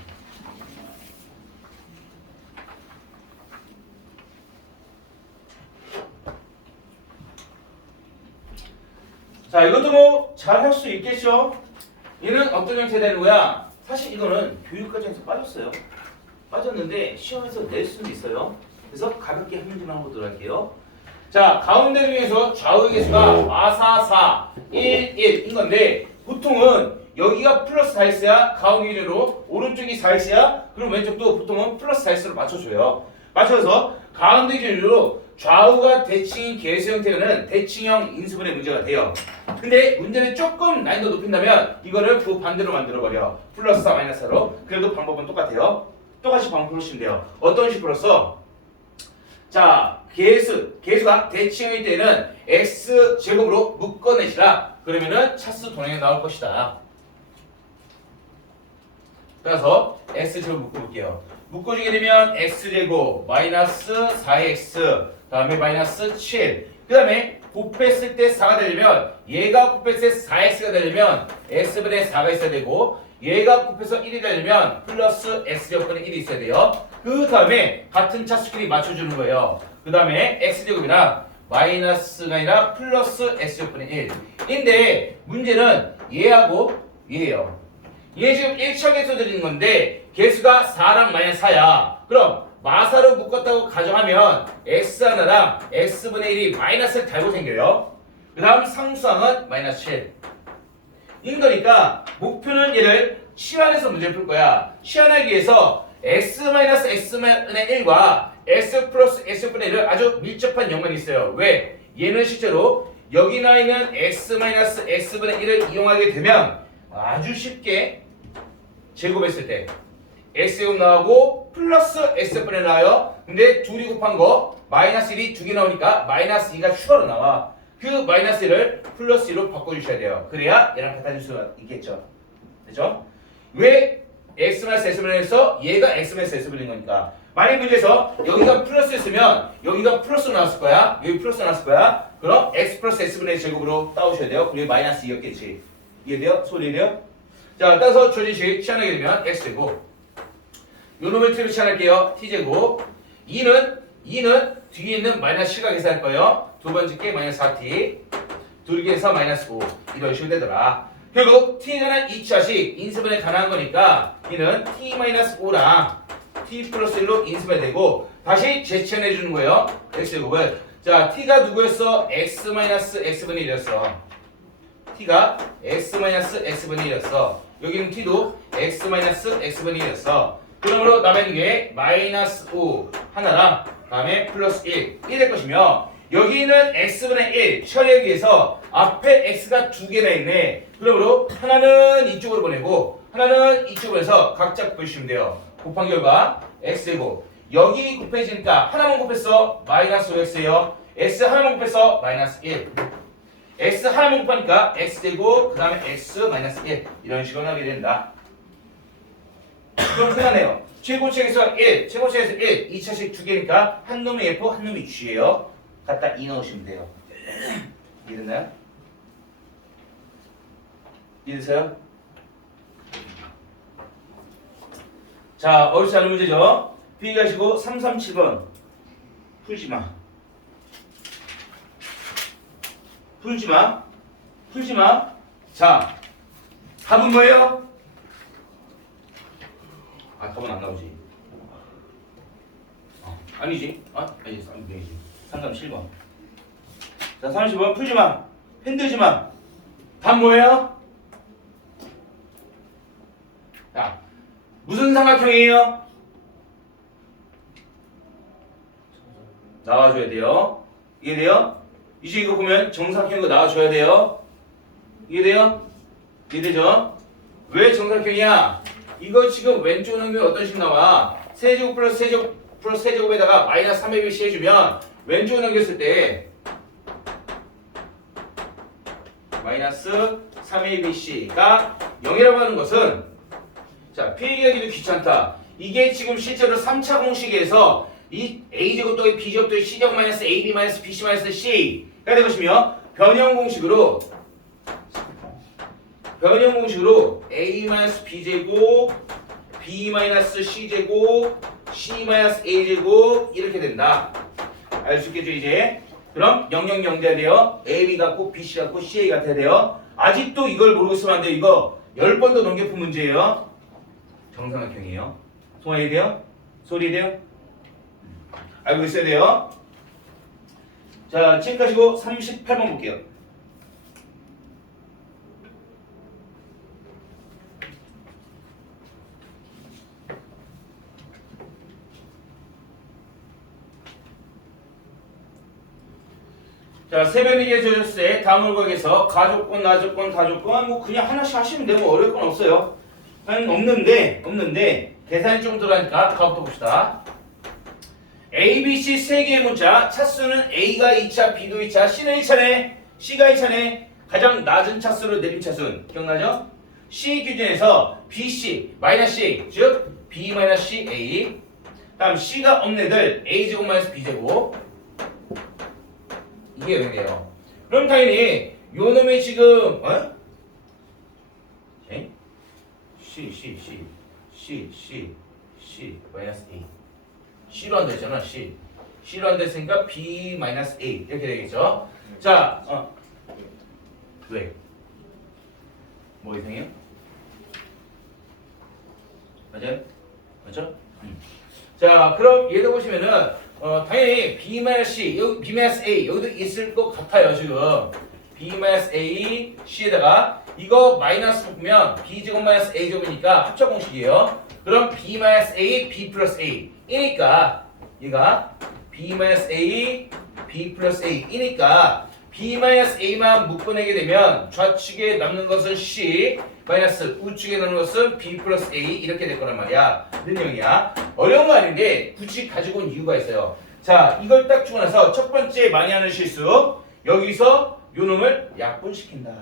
자, 이것도 뭐 잘 할 수 있겠죠? 얘는 어떤 형태 되는 거야? 사실 이거는 교육 과정에서 빠졌어요. 빠졌는데 시험에서 낼 수는 있어요. 그래서 가볍게 한 문제만 하고 들어갈게요. 자, 가운데 중에서 좌우의 개수가 4, 4, 4, 1, 1인 건데 보통은 여기가 플러스 4x야. 가운데 기준으로 오른쪽이 4x야. 그럼 왼쪽도 보통은 플러스 4x로 맞춰줘요. 맞춰서 가운데 기준으로 좌우가 대칭인 개수 형태는 대칭형 인수분해 문제가 돼요. 근데 문제를 조금 난이도 높인다면 이거를 그 반대로 만들어버려. 플러스 4 마이너스 4로. 그래도 방법은 똑같아요. 똑같이 방법 풀으시면 돼요. 어떤 식으로 써? 자, 개수가 대칭일 때는 x제곱으로 묶어내시라. 그러면은 차수 동행이 나올 것이다. 따라서 x제곱 묶어볼게요. 묶어주게 되면 x제곱 마이너스 4x 다음에 마이너스 7. 그 다음에 곱했을 때 4가 되려면 얘가 곱했을 때 4x가 되려면 x분의 4가 있어야 되고 얘가 곱해서 1이 되려면 플러스 x제곱분의 1이 있어야 돼요. 그 다음에 같은 차수끼리 맞춰주는 거예요. 그 다음에 x제곱이랑 마이너스가 아니라 플러스 x제곱분의 1인데 문제는 얘하고 얘예요. 얘 지금 1차 개수 드리는 건데 개수가 4랑 마이너스 4야. 그럼 마사로 묶었다고 가정하면 x 하나랑 x분의 1이 마이너스를 달고 생겨요. 그 다음 상수항은 마이너스 7. 인 거니까 목표는 얘를 치환해서 문제를 풀 거야. 치환하기 위해서 x-x분의 1과 x 플러스 x분의 1을 아주 밀접한 연관이 있어요. 왜? 얘는 실제로 여기 나와 있는 x-x분의 1을 이용하게 되면 아주 쉽게 제곱했을 때 x제곱 나오고 플러스 x분의 1 나와요. 근데 둘이 곱한 거 마이너스 1이 두 개 나오니까 마이너스 2가 추가로 나와. 그 마이너스 1을 플러스 1로 바꿔주셔야 돼요. 그래야 얘랑 같아질 수가 있겠죠. 그죠? 왜 x-x분의 1에서 얘가 x-x분인 거니까. 만약 문제에서 여기가 플러스였으면 여기가 플러스 나왔을 거야. 여기 플러스 나왔을 거야. 그럼 x 플러스 x분의 1 제곱으로 따오셔야 돼요. 그리고 마이너스 2였겠지. 이해돼요? 소리 돼요? 자, 따라서 조진식 치환하게 되면 x제곱. 요 놈을 t로 치환할게요. t제곱. 2는 뒤에 있는 마이너스 7가 계산할 거예요. 두 번째 게 마이너스 4t. 둘기에서 마이너스 5. 이런 식으로 되더라. 결국 t에 관한 2차식 인수분해 가능한 거니까 얘는 t-5랑 t 플러스 1로 인수분해 되고 다시 재치환해 주는 거예요. x제곱을. 자, t가 누구였어? x-x분의 1이었어. t가 x-x분의 1이었어. 여기는 t도 x-x분의 1이었어. 그러므로 남아있는 게 마이너스 5 하나랑 다음에 플러스 1 될 것이며 여기 있는 x분의 1 처리하기 위해서 앞에 x가 두 개나 있네. 그러므로 하나는 이쪽으로 보내고 하나는 이쪽으로 해서 각자 곱해주시면 돼요. 곱한 결과 x제곱. 여기 곱해지니까 하나만 곱했어. 마이너스 5x예요. x 하나만 곱했어. 마이너스 1. x 하나만 곱하니까 x제곱 그 다음에 x 마이너스 1 이런 식으로 하게 된다. 그럼 끝나네요. 최고책에서 1, 최고책에서 1, 2차식 두 개니까 한 놈이 F, 한 놈이 G예요. 갖다 2 넣으시면 돼요. 이해됐나요? 이해되세요? 자, 어렵지 않은 문제죠? 비교하시고 337번 풀지마 풀지마. 자, 답은 뭐예요? 답은 안 나오지. 아니지. 아니지. 337번. 자, 30번 풀지마. 흔들지마. 답 뭐예요? 자, 무슨 삼각형이에요? 나와줘야 돼요. 이해돼요? 이제 이거 보면 정사각형인 거 나와줘야 돼요. 이해돼요? 이해되죠? 왜 정사각형이야? 이거 지금 왼쪽 넘기면 어떤 식 나와? 세제곱 플러스 세제곱 플러스 세제곱에다가 마이너스 3의 bc 해주면 왼쪽 넘겼을 때 마이너스 3의 bc가 0이라고 하는 것은 자, 필기하기도 귀찮다. 이게 지금 실제로 3차 공식에서 이 a제곱 더하기 b제곱 더하기 c제곱 마이너스 ab 마이너스 bc 마이너스 c가 될 것이며 변형 공식으로 a 마이너스 b제곱 b 마이너스 c제곱 c 마이너스 a제곱 이렇게 된다. 알 수 있겠죠 이제? 그럼 0, 0, 0 돼야 돼요. ab 같고 bc 같고 ca 같아야 돼요. 아직도 이걸 모르고 있으면 안 돼요. 이거 10번 더 넘겨 푼 문제예요. 정삼각형이에요. 통화 이해돼요? 소리 돼요? 알고 있어야 돼요. 자, 체크하시고 38번 볼게요. 자, 세변이게 주셨을 때 다음을 구하기위해서 가족권, 나족권, 다족권 뭐 그냥 하나씩 하시면 되고 뭐 어려울 건 없어요. 없는데 계산이 좀 들어가니까 가부터 봅시다. A, B, C 세 개의 문자 차수는 A가 2차, B도 2차, C는 1차네. C가 1차네. 가장 낮은 차수로 내린 차수는 기억나죠? C 기준에서 B, C, 마이너스 C 즉 B 마이너스 C, A 다음 C가 없는 애들 A제곱 마이너스 B제곱 이게 되네요. 그럼 당연히 요 놈이 지금 C 마이너스 A C로 한다 했잖아. C로 한다 했으니까 B 마이너스 A 이렇게 되겠죠. 자, 왜? 뭐 이상해요? 맞아요? 맞죠? 자, 그럼 얘도 보시면은 당연히 B 마이너스 C 여기 B 마이너스 A 여기도 있을 것 같아요 지금. B 마이너스 A C에다가 이거 마이너스 묶으면 B 제곱 마이너스 A 제곱이니까 합쳐 공식이에요. 그럼 B 마이너스 A B 플러스 A 이니까 얘가 B 마이너스 A B 플러스 A 이니까 B 마이너스 A만 묶어내게 되면 좌측에 남는 것은 C 마이너스 우측에 남는 것은 B 플러스 A 이렇게 될 거란 말이야. 능력이야. 어려운 거 아닌데 굳이 가지고 온 이유가 있어요. 자, 이걸 딱 주고 나서 첫 번째 많이 하는 실수 여기서 요 놈을 약분시킨다.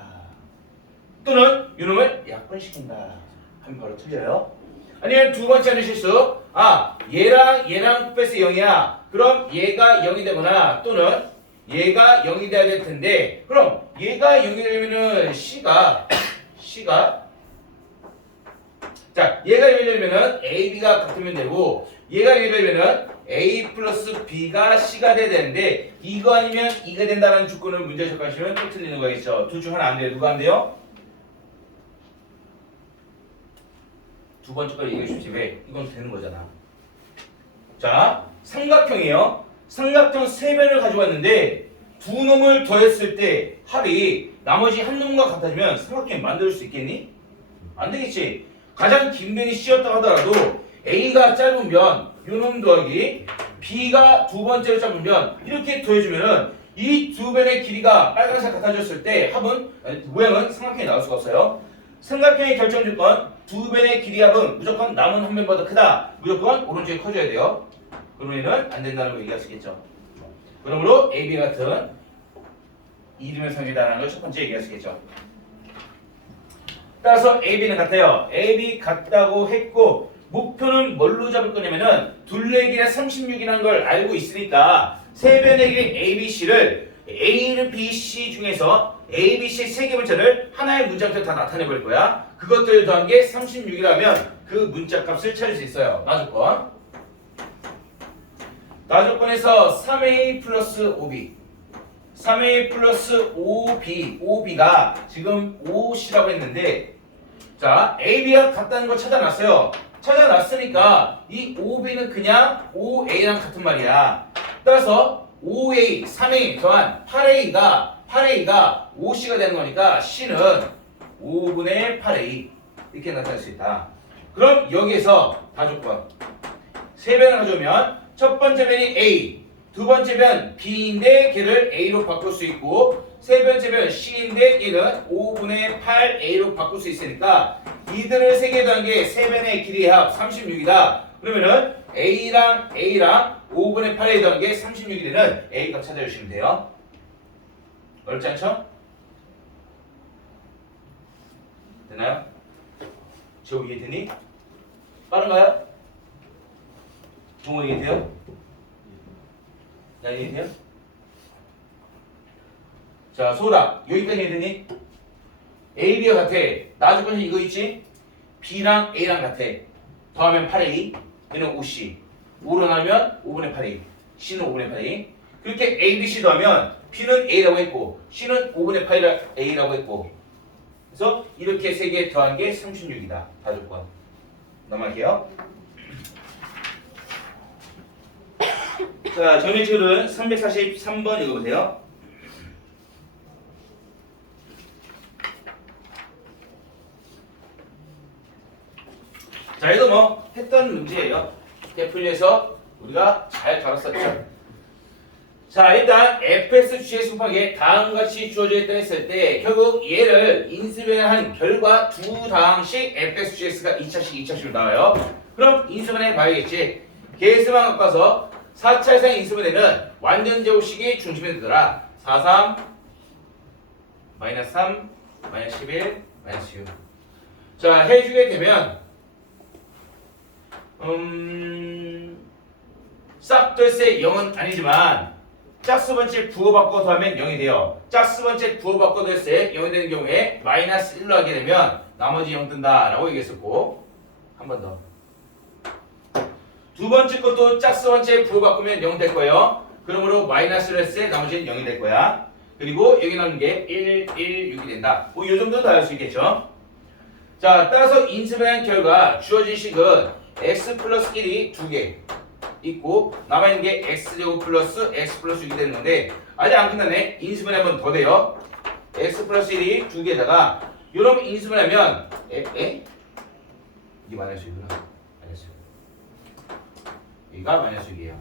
또는 요 놈을 약분시킨다. 하면 바로 틀려요. 아니면 두 번째 하는 실수 얘랑 곱해서 0이야. 그럼 얘가 0이 되거나 또는 얘가 0이 돼야 될 텐데 그럼 얘가 0이 되려면은 C가 자, 얘가 0이 되려면은 A, B가 같으면 되고 얘가 0이 되려면은 A 플러스 B가 C가 돼야 되는데 이거 아니면 이가 된다는 조건을 문제 적하시면 또 틀리는 거겠죠. 둘 중 하나 안 돼요. 누가 안 돼요? 두 번째 걸 얘기해 주지 왜? 이건 되는 거잖아. 자, 삼각형이에요. 삼각형 세 면을 가져왔는데 두 놈을 더했을 때 합이 나머지 한 놈과 같아지면 삼각형 만들 수 있겠니? 안 되겠지. 가장 긴 면이 C였다 하더라도 A가 짧은 면, 요 놈 더하기 B가 두 번째로 짧은 면 이렇게 더해주면은 이 두 변의 길이가 빨간색 같아졌을 때 합은 모양은 삼각형이 나올 수가 없어요. 삼각형의 결정 조건 두 변의 길이 합은 무조건 남은 한 변보다 크다. 무조건 오른쪽이 커져야 돼요. 그러면은 안 된다는 걸 얘기할 수 있겠죠. 그러므로 AB 같은 이름의 성질이다라는 걸 첫 번째 얘기할 수 있겠죠. 따라서 AB는 같아요. AB 같다고 했고 목표는 뭘로 잡을 거냐면은 둘레길의 36이라는 걸 알고 있으니까 세 변의 길의 ABC를 A, B, C 중에서 A, B, C 세 개 문자를 하나의 문자부터 다 나타내 버릴 거야. 그것들을 더한 게 36이라면 그 문자 값을 찾을 수 있어요. 나조건. 나조건에서 3A 플러스 5B 3A 플러스 5B 5B가 지금 5C라고 했는데 자 AB가 같다는 걸 찾아놨어요. 찾아놨으니까 이 5B는 그냥 5A랑 같은 말이야. 따라서 5A, 3A 더한 8A가 5C가 되는 거니까 C는 5분의 8A 이렇게 나타낼 수 있다. 그럼 여기에서 다조건 세 변을 가져오면 첫 번째 변이 A, 두 번째 변 B인데 걔를 A로 바꿀 수 있고 세 번째 변 C인데 얘는 5분의 8A로 바꿀 수 있으니까 이들을 세 개 더한 게 세 변의 길이의 합 36이다. 그러면은 A랑 5분의 8A 더한 게 36이 되는 A 값 찾아주시면 돼요. 어렵지 않죠? 되나요? 저 이해되니? 빠른가요? 종호 이해돼요? 나 이해돼요? 자, 소라 여기까지 이해되니? A, B가 같아. 나조건이 이거 있지? B랑 A랑 같아. 더하면 8A, 얘는 5C. 5로 나누면 5분의 8A, C는 5분의 8A. 그렇게 A, B, C 더하면 B는 A라고 했고 C는 5분의 8A라고 했고 그래서 이렇게 세 개 더한 게 36이다. 다조건. 넘어갈게요. 자, 정리책은 343번 읽어보세요. 자, 이거 뭐 했던 문제예요. 풀이해서 우리가 잘 다뤘었죠. 자, 일단 fs gx 곱하기 다음과 같이 주어져 있다 했을 때 결국 얘를 인수분해한 결과 두 다항씩 fs gx가 2차씩 2차씩으로 나와요. 그럼 인수분해 봐야겠지. 계수만 갖고 와서 4차 이상 인수분해는 완전 제곱식이 중심에 두더라. 4, 3, 마이너스 3, 마이너스 11, 마이너스 6. 자, 해주게 되면 싹들새 0은 아니지만 짝수번째 부호바꿔 더하면 0이 돼요. 짝수번째 부호바꿔 될 때 0이 되는 경우에 마이너스 1로 하게 되면 나머지 0 뜬다 라고 얘기했었고 한 번 더. 두 번째 것도 짝수번째 부호바꾸면 0 될 거예요. 그러므로 마이너스를 했을 때 나머지는 0이 될 거야. 그리고 여기 나오는 게 1, 1, 6이 된다. 뭐 이 정도 다 할 수 있겠죠. 자, 따라서 인수분해한 결과 주어진 식은 x 플러스 1이 2개 있고 남아있는 게 x제곱 플러스 x 플러스 6이 되는 건데 아직 안 끝나네. 인수분해 한 번 더 돼요. x 플러스 1이 2개에다가 요런 인수분해하면 이게 마이너스 6이구나. 마이너스 6. 여기가 마이너스 6이에요.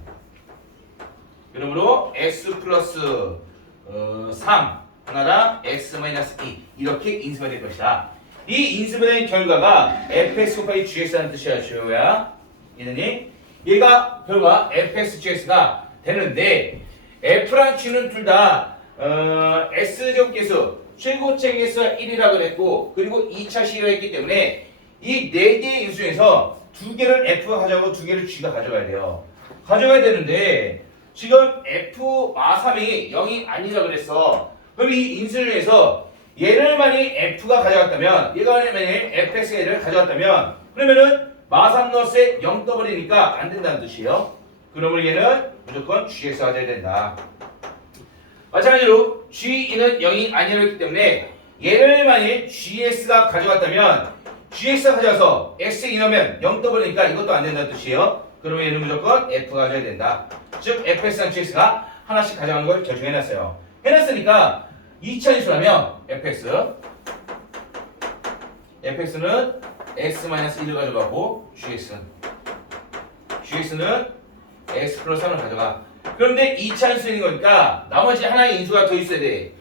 그러므로 x 플러스 3 하나랑 x 마이너스 2 이렇게 인수분해 될 것이다. 이 인수분해의 결과가 fx 곱하기 gx라는 뜻이야. 주호야. 이해되니? 얘가 결과 fx gx가 되는데 f랑 g는 둘 다 s제곱계수 최고체 계수가 1이라고 그랬고 그리고 2차식이라고 했기 때문에 이 4개의 인수 중에서 2개를 f가 가져가고 2개를 g가 가져가야 돼요. 가져가야 되는데 지금 f 마3이 0이 아니라고 그랬어. 그럼 이 인수 중에서 얘를 만약 f가 가져갔다면 얘가 만약 fx가 얘를 가져갔다면 그러면은 마3 넣었을 때 0 떠버리니까 안 된다는 뜻이에요. 그러면 얘는 무조건 gx가 돼야 된다. 마찬가지로 g2는 0이 아니라고 했기 때문에 얘를 만약 gx가 가져갔다면 gx가 가져가서 x에 넣으면 0 떠버리니까 이것도 안 된다는 뜻이에요. 그러면 얘는 무조건 f가 가져야 된다. 즉 fx랑 gx가 하나씩 가져가는 걸 결정해놨어요. 해놨으니까 2차 인수라면 fx는 x-1을 가져가고 gx는 x 플러스 3을 가져가. 그런데 2차 인수인 거니까 나머지 하나의 인수가 더 있어야 돼.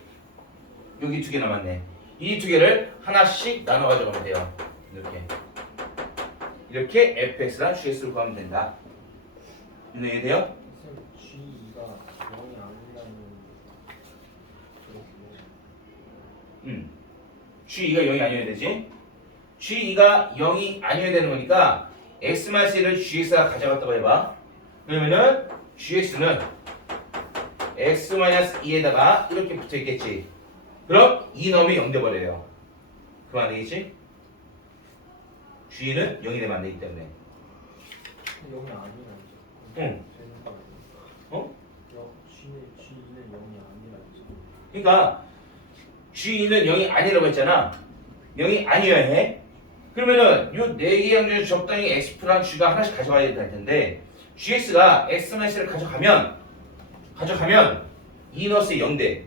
여기 2개 남았네. 이 2개를 하나씩 나눠 가져가면 돼요. 이렇게 fx랑 gx를 구하면 된다. 이해돼요? G2가 0이 아니라는 G2가 0이 아니어야 되지. G2가 0이 아니어야 되는 거니까 x-1을 gx가 가져갔다고 해봐. 그러면은 gx는 x-2에다가 이렇게 붙어있겠지. 그럼 이 놈이 0 돼버려요. 그럼 안 되겠지? g는 0이 되면 안 되기 때문에. 영이 아니라 이제. 응. 되는 거 아니에요? 어? G는 영이 아니라 이제. 그러니까 g는 0이 아니라고 했잖아. 0이 아니어야 해. 그러면은 요 4개 양중 중에서 적당히 x랑 g가 하나씩 가져가야 될 텐데 gx가 x-를 가져가면 이 넣었을 0대.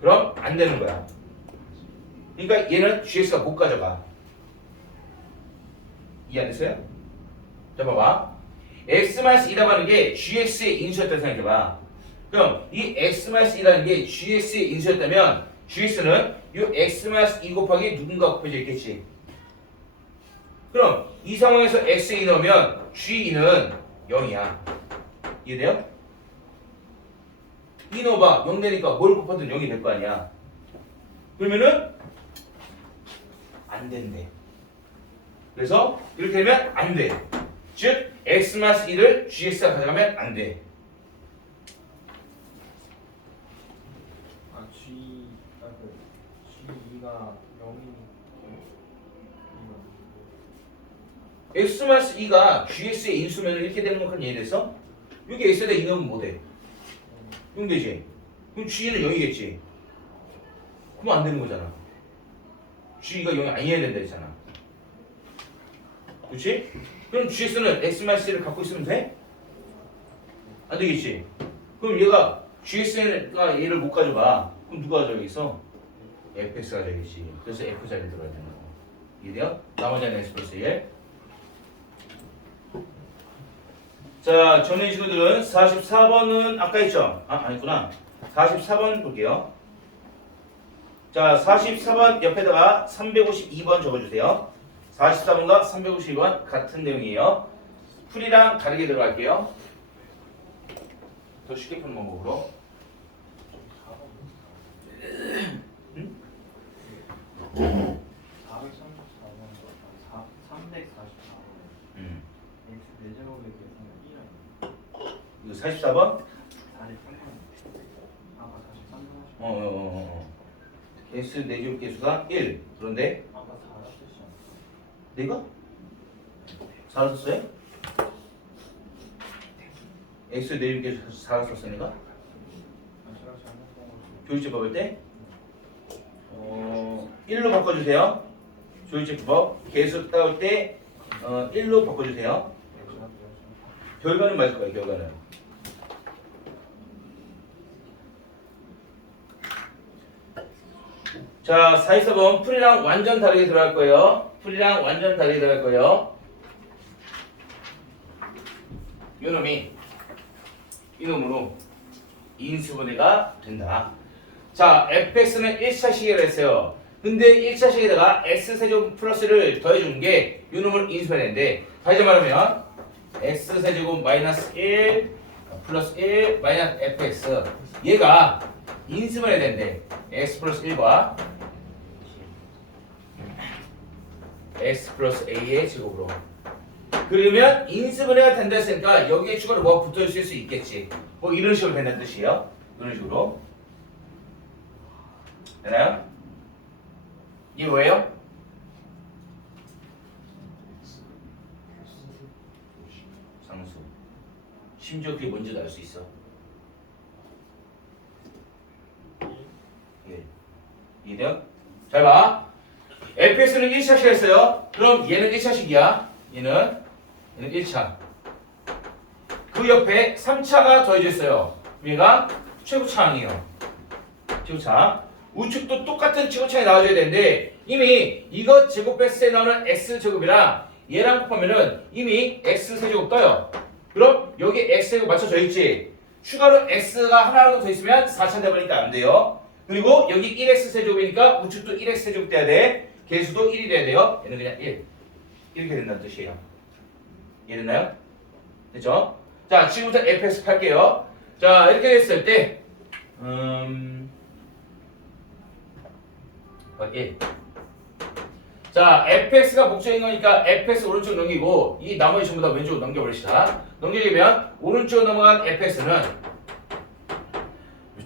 그럼 안 되는 거야. 그러니까 얘는 gx가 못 가져가. 이해 안 됐어요? 자 봐봐. x-2라고 하는 게 gx의 인수였다 생각해봐. 그럼 이 x-2라는 게 gx의 인수였다면 gx는 이 x-2 곱하기 누군가 곱해져 있겠지. 그럼 이 상황에서 x2 넣으면 g2는 0이야. 이해돼요? 2 넣어봐. 0 되니까 뭘 곱하든 0이 될 거 아니야. 그러면은 안 된대. 그래서 이렇게 되면 안 돼. 즉 x-1을 gx가 가져가면 안 돼. 아 G2가 0이 x-2가 gx의 인수면 이렇게 되는 것까지 이해됐어? 여기 x에다 2 넣으면 뭐 돼? 0 되지? 그럼 g는 0이겠지? 그럼 안 되는 거잖아. g가 0이 아니어야 된다 했잖아. 그렇지? 그럼 gx는 x-1을 갖고 있으면 돼? 안 되겠지? 그럼 얘가 gx가 얘를 못 가져가. 그럼 누가 가져가 있어? fx가 가져가겠지. 그래서 f 자리에 들어가야 되는 거. 이해돼요? 나머지는 x 플러스 1. 자, 전의 친구들은 44번은 아까 했죠? 아니구나. 44번 볼게요. 자, 44번 옆에다가 352번 적어주세요. 44번과 352번 같은 내용이에요. 풀이랑 다르게 들어갈게요. 더 쉽게 푸는 방법으로. 응? 434번 344번 x 4제곱에 비해서는 1이라고. 이거 44번? 43번. 아까 43번 하셨죠? 개수 4제곱 개수가 1. 그런데 아까 4라 쓰시죠? 내가? 4를 썼어요? x 4제곱 개수 4를 썼어 내가? 아 제가 잘못 본 거죠. 조율제 법일 때? 1로 바꿔주세요. 조율제 법. 개수 따올 때 1로 바꿔주세요. 결과는 맞을 거예요. 결과는. 자, 44번 풀이랑 완전 다르게 들어갈 거예요. 풀이랑 완전 다르게 들어갈 거예요. 이놈으로 인수분해가 된다. 자, fx는 1차 시계를 했어요. 근데 1차 시계에다가 x세제곱 플러스를 더해준 게 이놈을 인수분해인데 다시 말하면 x세제곱 마이너스 1 플러스 1 마이너스 fx 얘가 인수분해 된대. x 플러스 1과 x 플러스 a의 제곱으로. 그러면 인수분해가 된다 했으니까 여기에 추가로 뭐가 붙어있을 수 있겠지. 뭐 이런 식으로 된다는 뜻이에요. 이런 식으로. 되나요? 이게 뭐예요? 상수. 심지어 그게 뭔지도 알 수 있어. 예. 이해돼요? 잘 봐. fx는 1차식 했어요. 그럼 얘는 1차식이야. 얘는 1차. 그 옆에 3차가 더해져 있어요. 얘가 최고차항이에요. 최고차. 우측도 똑같은 최고차항이 나와줘야 되는데 이미 이거 제곱 뺐을 때 나오는 x제곱이랑 얘랑 곱하면은 이미 x세제곱 떠요. 그럼 여기 x제곱 맞춰져 있지. 추가로 x가 하나라도 더 있으면 4차 돼버리니까 안 돼요. 그리고 여기 1x세제곱이니까 우측도 1x세제곱 돼야 돼. 개수도 1이 돼야 돼요. 얘는 그냥 1 이렇게 된다는 뜻이에요. 이해됐나요? 됐죠? 자, 지금부터 fx 팔게요. 자, 이렇게 됐을 때 1. 자, fx가 목적인 거니까 fx 오른쪽 넘기고 이 나머지 전부 다 왼쪽으로 넘겨버립시다. 넘기면 오른쪽 넘어간 fx는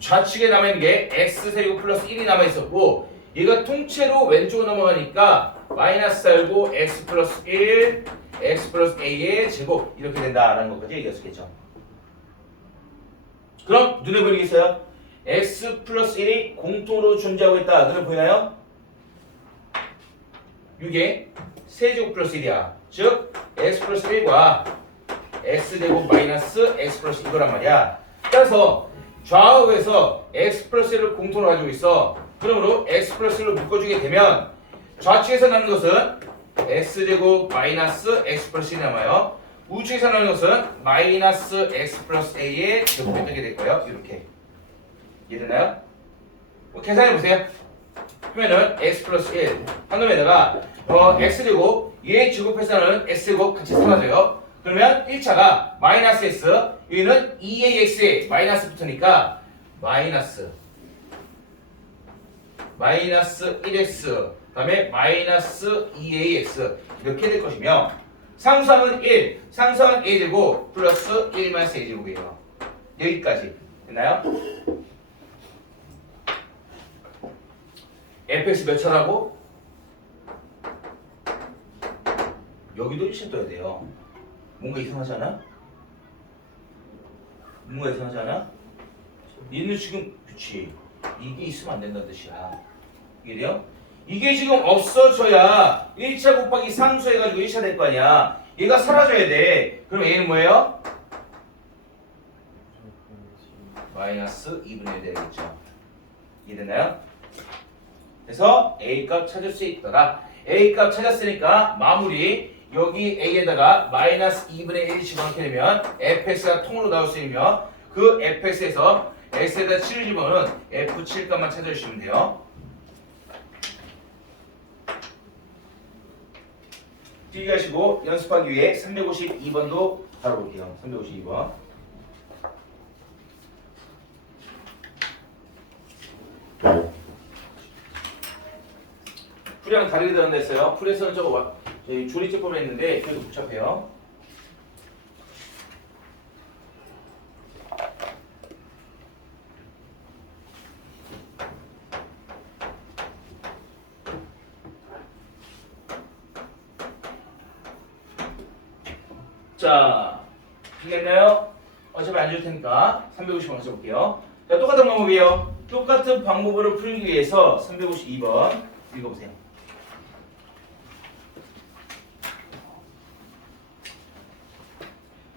좌측에 남아있는 게 x세제곱 플러스 1이 남아있었고 얘가 통째로 왼쪽으로 넘어가니까 마이너스 살고 x 플러스 1 x 플러스 a의 제곱 이렇게 된다라는 것까지 얘기했었겠죠. 그럼 눈에 보이겠어요? x 플러스 1이 공통으로 존재하고 있다. 눈에 보이나요? 이게 세제곱 플러스 1이야. 즉 x 플러스 1과 x제곱 마이너스 x 플러스 이거란 말이야. 따라서 좌우에서 x 플러스 1을 공통으로 가지고 있어. 그러므로 x 플러스 1로 묶어주게 되면 좌측에서 나는 것은 x제곱 마이너스 x 플러스 1이 남아요. 우측에서 나는 것은 마이너스 x 플러스 a의 제곱이 되게 될 거예요. 이렇게 이해되나요? 계산해보세요. 그러면은 x 플러스 1 한 놈에다가 x제곱 얘 제곱해서 나는 x제곱 같이 사라져요. 그러면 1차가 마이너스 x 여기는 2ax에 마이너스 붙으니까 마이너스 1x 그 다음에 마이너스 2ax 이렇게 될 것이며 상수항은 1 상수항은 a제곱 플러스 1 마이너스 a제곱이에요. 여기까지 됐나요? fx 몇 차라고? 여기도 1차 떠야 돼요. 뭔가 이상하지 않아? 뭔가 이상하지 않아? 얘는 지금 그치 이게 있으면 안 된다는 뜻이야. 이해돼요? 이게 지금 없어져야 1차 곱하기 상수 해가지고 1차 될 거 아니야. 얘가 사라져야 돼. 그럼 얘는 뭐예요? 마이너스 2분의 1 되겠죠. 이해됐나요? 그래서 A값 찾을 수 있더라. A값 찾았으니까 마무리 여기 A에다가 마이너스 2분의 1을 집어넣게 되면 fx가 통으로 나올 수 있으며 그 fx에서 x에다 7을 집어넣은 f7 값만 찾아주시면 돼요. 뛰기 하시고 연습하기 위해 352번도 바로 볼게요. 352번. 풀이랑 다르게 들어간다 했어요. 풀에서는 저희 조리제법을 했는데 그래도 복잡해요. 자, 되겠나요? 어차피 안 줄 테니까 350번 써볼게요. 자, 똑같은 방법이에요. 똑같은 방법으로 풀기 위해서 352번 읽어보세요.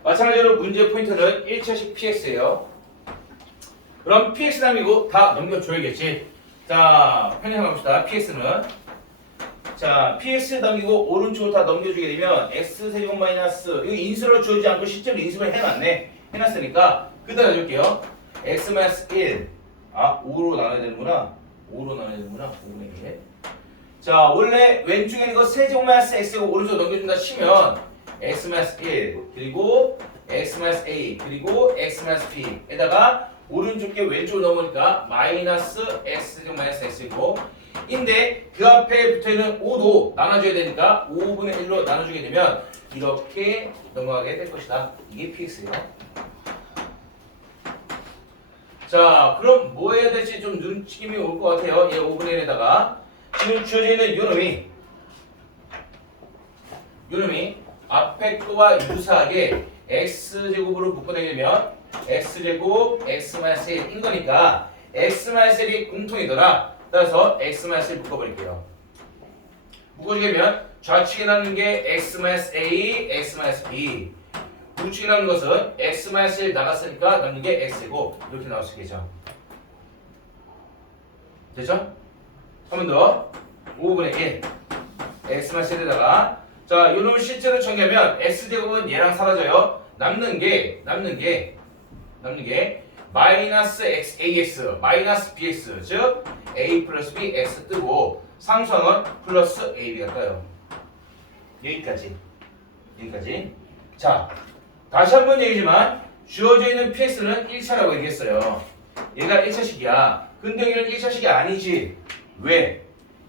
마찬가지로 문제 포인트는 1차식 px예요. 그럼 px 남이고 다 넘겨줘야겠지. 자, 편의점 가봅시다. px는 자, px 남기고 오른쪽으로 다 넘겨주게 되면 x세제곱 마이너스 이거 인수로 주어지지 않고 실제로 인수를 해놨네. 해놨으니까 그대로 해줄게요. x 마이너스 1 5로 나눠야 되는구나. 5로 나눠야 되는구나. 5분의 1. 자, 원래 왼쪽에 있는 거 세제곱 마이너스 x제곱 오른쪽으로 넘겨준다 치면 x 마이너스 1 그리고 x 마이너스 a 그리고 x 마이너스 b에다가 오른쪽 게 왼쪽으로 넘으니까 마이너스 x제곱 마이너스 x이고 인데 그 앞에 붙어있는 5도 나눠줘야 되니까 5분의 1로 나눠주게 되면 이렇게 넘어가게 될 것이다. 이게 px예요. 자, 그럼 뭐 해야 될지 좀 눈치낌이 올 것 같아요. 얘 5분의 1에다가 지금 주어져 있는 요놈이 앞에 거와 유사하게 x제곱으로 묶어내게 되면 x제곱 x-1인 거니까 x-1이 공통이더라. 따라서 x-1 묶어버릴게요. 묶어주게 되면 좌측에 남는 게 x-a, x-b 우측에 남는 것은 x-1 나갔으니까 남는 게 x고 이렇게 나올 수 있겠죠. 됐죠? 한 번 더 5분의 1 x-1에다가 자, 요놈을 실제로 정리하면 x제곱은 얘랑 사라져요. 남는 게 마이너스 ax 마이너스 bx 즉 a 플러스 b x 뜨고 상수항은 플러스 ab가 떠요. 여기까지. 자, 다시 한번 얘기지만 주어져 있는 px는 1차라고 얘기했어요. 얘가 1차식이야. 근데 얘는 1차식이 아니지. 왜?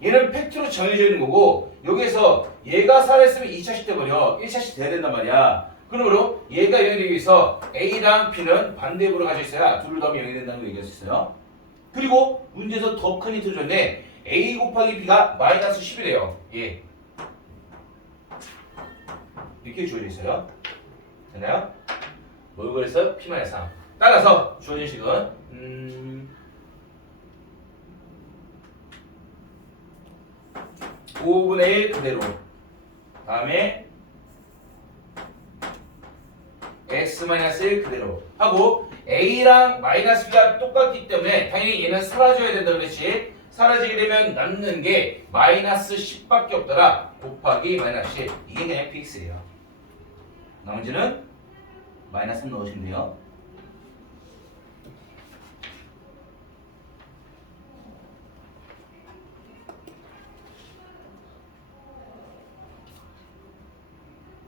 얘는 팩트로 정해져 있는 거고 여기에서 얘가 살아있으면 2차식 돼버려. 1차식 돼야 된단 말이야. 그러므로 얘가 0이 되기 위해서 A랑 B는 반대부로 가져 있어야 둘을 더하면 0이 된다는 걸 얘기할 수 있어요. 그리고 문제에서 더 큰 힌트를 줬는데 A 곱하기 B가 마이너스 10이래요. 예. 이렇게 주어져 있어요. 됐나요? 뭘 그랬어요? P-3. 따라서 주어진 식은 5분의 1 그대로 다음에 x-1 그대로 하고 a랑 마이너스 b가 똑같기 때문에 당연히 얘는 사라져야 된다 그랬지. 사라지게 되면 남는 게 마이너스 10밖에 없더라. 곱하기 마이너스 10. 이게 그냥 px예요. 나머지는 마이너스 3 넣으시면 돼요.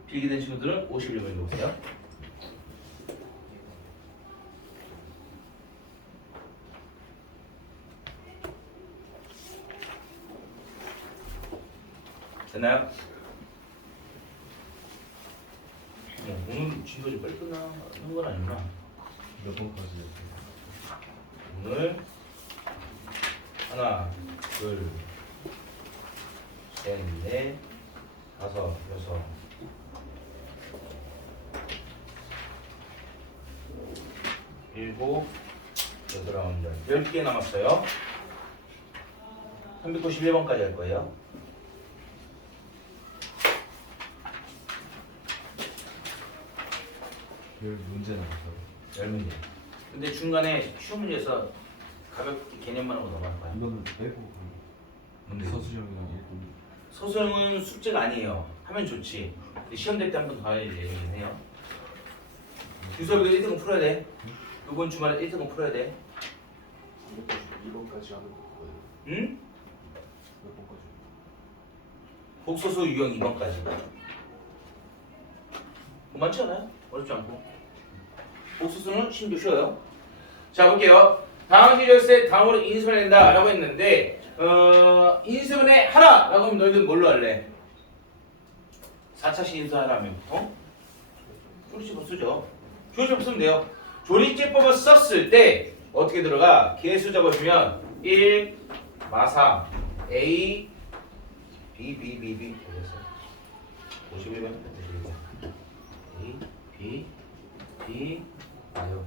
필기된 친구들은 51번 읽어보세요. 됐나요? 오늘 진도 좀 빨리 끝나는 건 아니구나. 몇 번까지? 오늘 하나, 둘, 셋, 넷, 다섯, 여섯, 일곱, 여덟, 아홉, 열 10개 남았어요. 391번까지 할 거예요. 문제 나왔어요. 10문제. 근데 중간에 쉬운 문제에서 가볍게 개념만 하고 넘어갈 거야. 이거는 빼고 뭔데? 서술형이랑 일본 소수형은 숙제가 아니에요. 하면 좋지. 근데 시험 될 때 한 번 더 해야 되긴 해요. 유섭이도 1등급 풀어야 돼. 이번 주말에 1등급 풀어야 돼. 2번까지 하는 거예요. 응? 몇 번까지? 복소수 유형 2번까지. 많지 않아요? 어렵지 않고. 복소수는 심도 쉬워요. 자 볼게요. 다음 시절세 다음으로 인수분해 된다 라고 했는데 인수분해 하라 라고 하면 너희들 뭘로 할래? 4차식 인수하라면 조리제법 쓰죠. 조리제법 쓰면 돼요. 조리제법을 썼을 때 어떻게 들어가? 개수 잡아주면 1, 마사, A, B, B, B, B 어디였어? 51번 A, B, B, 아요.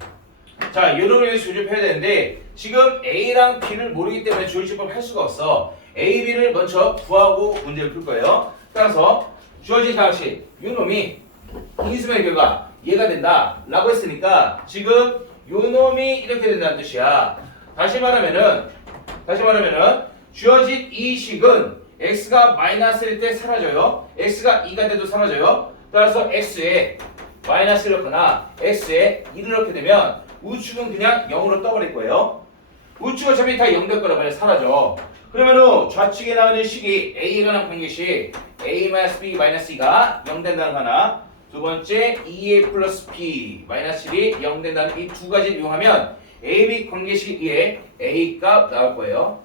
자, 이런 게 조립해야 되는데 지금 A랑 B를 모르기 때문에 조립제법 할 수가 없어. A, B를 먼저 구하고 문제를 풀 거예요. 따라서 주어진 상식, 요놈이 인수분해 결과 얘가 된다 라고 했으니까 지금 요놈이 이렇게 된다는 뜻이야. 다시 말하면은 주어진 이 식은 x가 마이너스일 때 사라져요. x가 2가 돼도 사라져요. 따라서 x에 마이너스를 넣거나 x에 2를 넣게 되면 우측은 그냥 0으로 떠버릴 거예요. 우측과 점이 다 0 될 거란 말이야. 사라져. 그러면은 좌측에 나오는 식이 a에 관한 관계식 a-b-2가 0 된다는 거 하나, 두 번째 2a 플러스 b 마이너스 1이 0 된다는 이 두 가지를 이용하면 ab 관계식 위에 a 값 나올 거예요.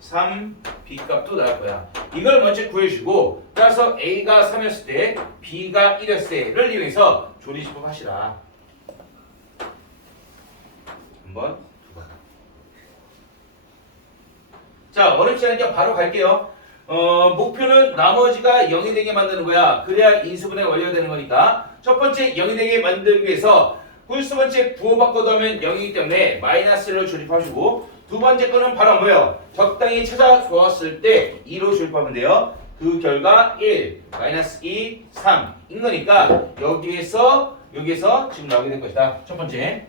3, b 값도 나올 거야. 이걸 먼저 구해주고 따라서 a가 3이었을 때 b가 1이었을 때를 이용해서 조리제법 하시라. 한번 두 번. 자, 어렵지 않으니까 바로 갈게요. 목표는 나머지가 0이 되게 만드는 거야. 그래야 인수분해가 완료가 되는 거니까. 첫 번째 0이 되게 만들기 위해서 두 번째 부호바꿔 넣으면 0이기 때문에 마이너스를 조립하시고 두 번째 거는 바로 뭐예요? 적당히 찾아주었을 때 2로 조립하면 돼요. 그 결과 1, 마이너스 2, 3인 거니까 여기에서 지금 나오게 될 것이다. 첫 번째.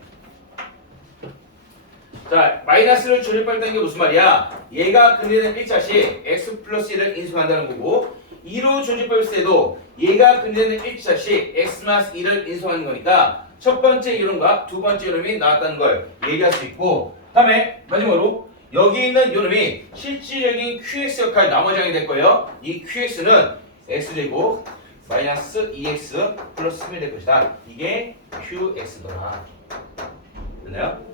자, 마이너스를 조립할 게 무슨 말이야? 얘가 근대는 1차식 x 플러스 1을 인수한다는 거고 2로 조립할 때도 얘가 근대는 1차식 x 마이너스 1을 인수하는 거니까 첫 번째 이론과 두 번째 이론이 나왔다는 걸 얘기할 수 있고 다음에 마지막으로 여기 있는 이놈이 실질적인 QX 역할 나머지하게 될 거예요. 이 QX는 X제곱 마이너스 2X 플러스 3이 될 것이다. 이게 QX더라. 됐나요?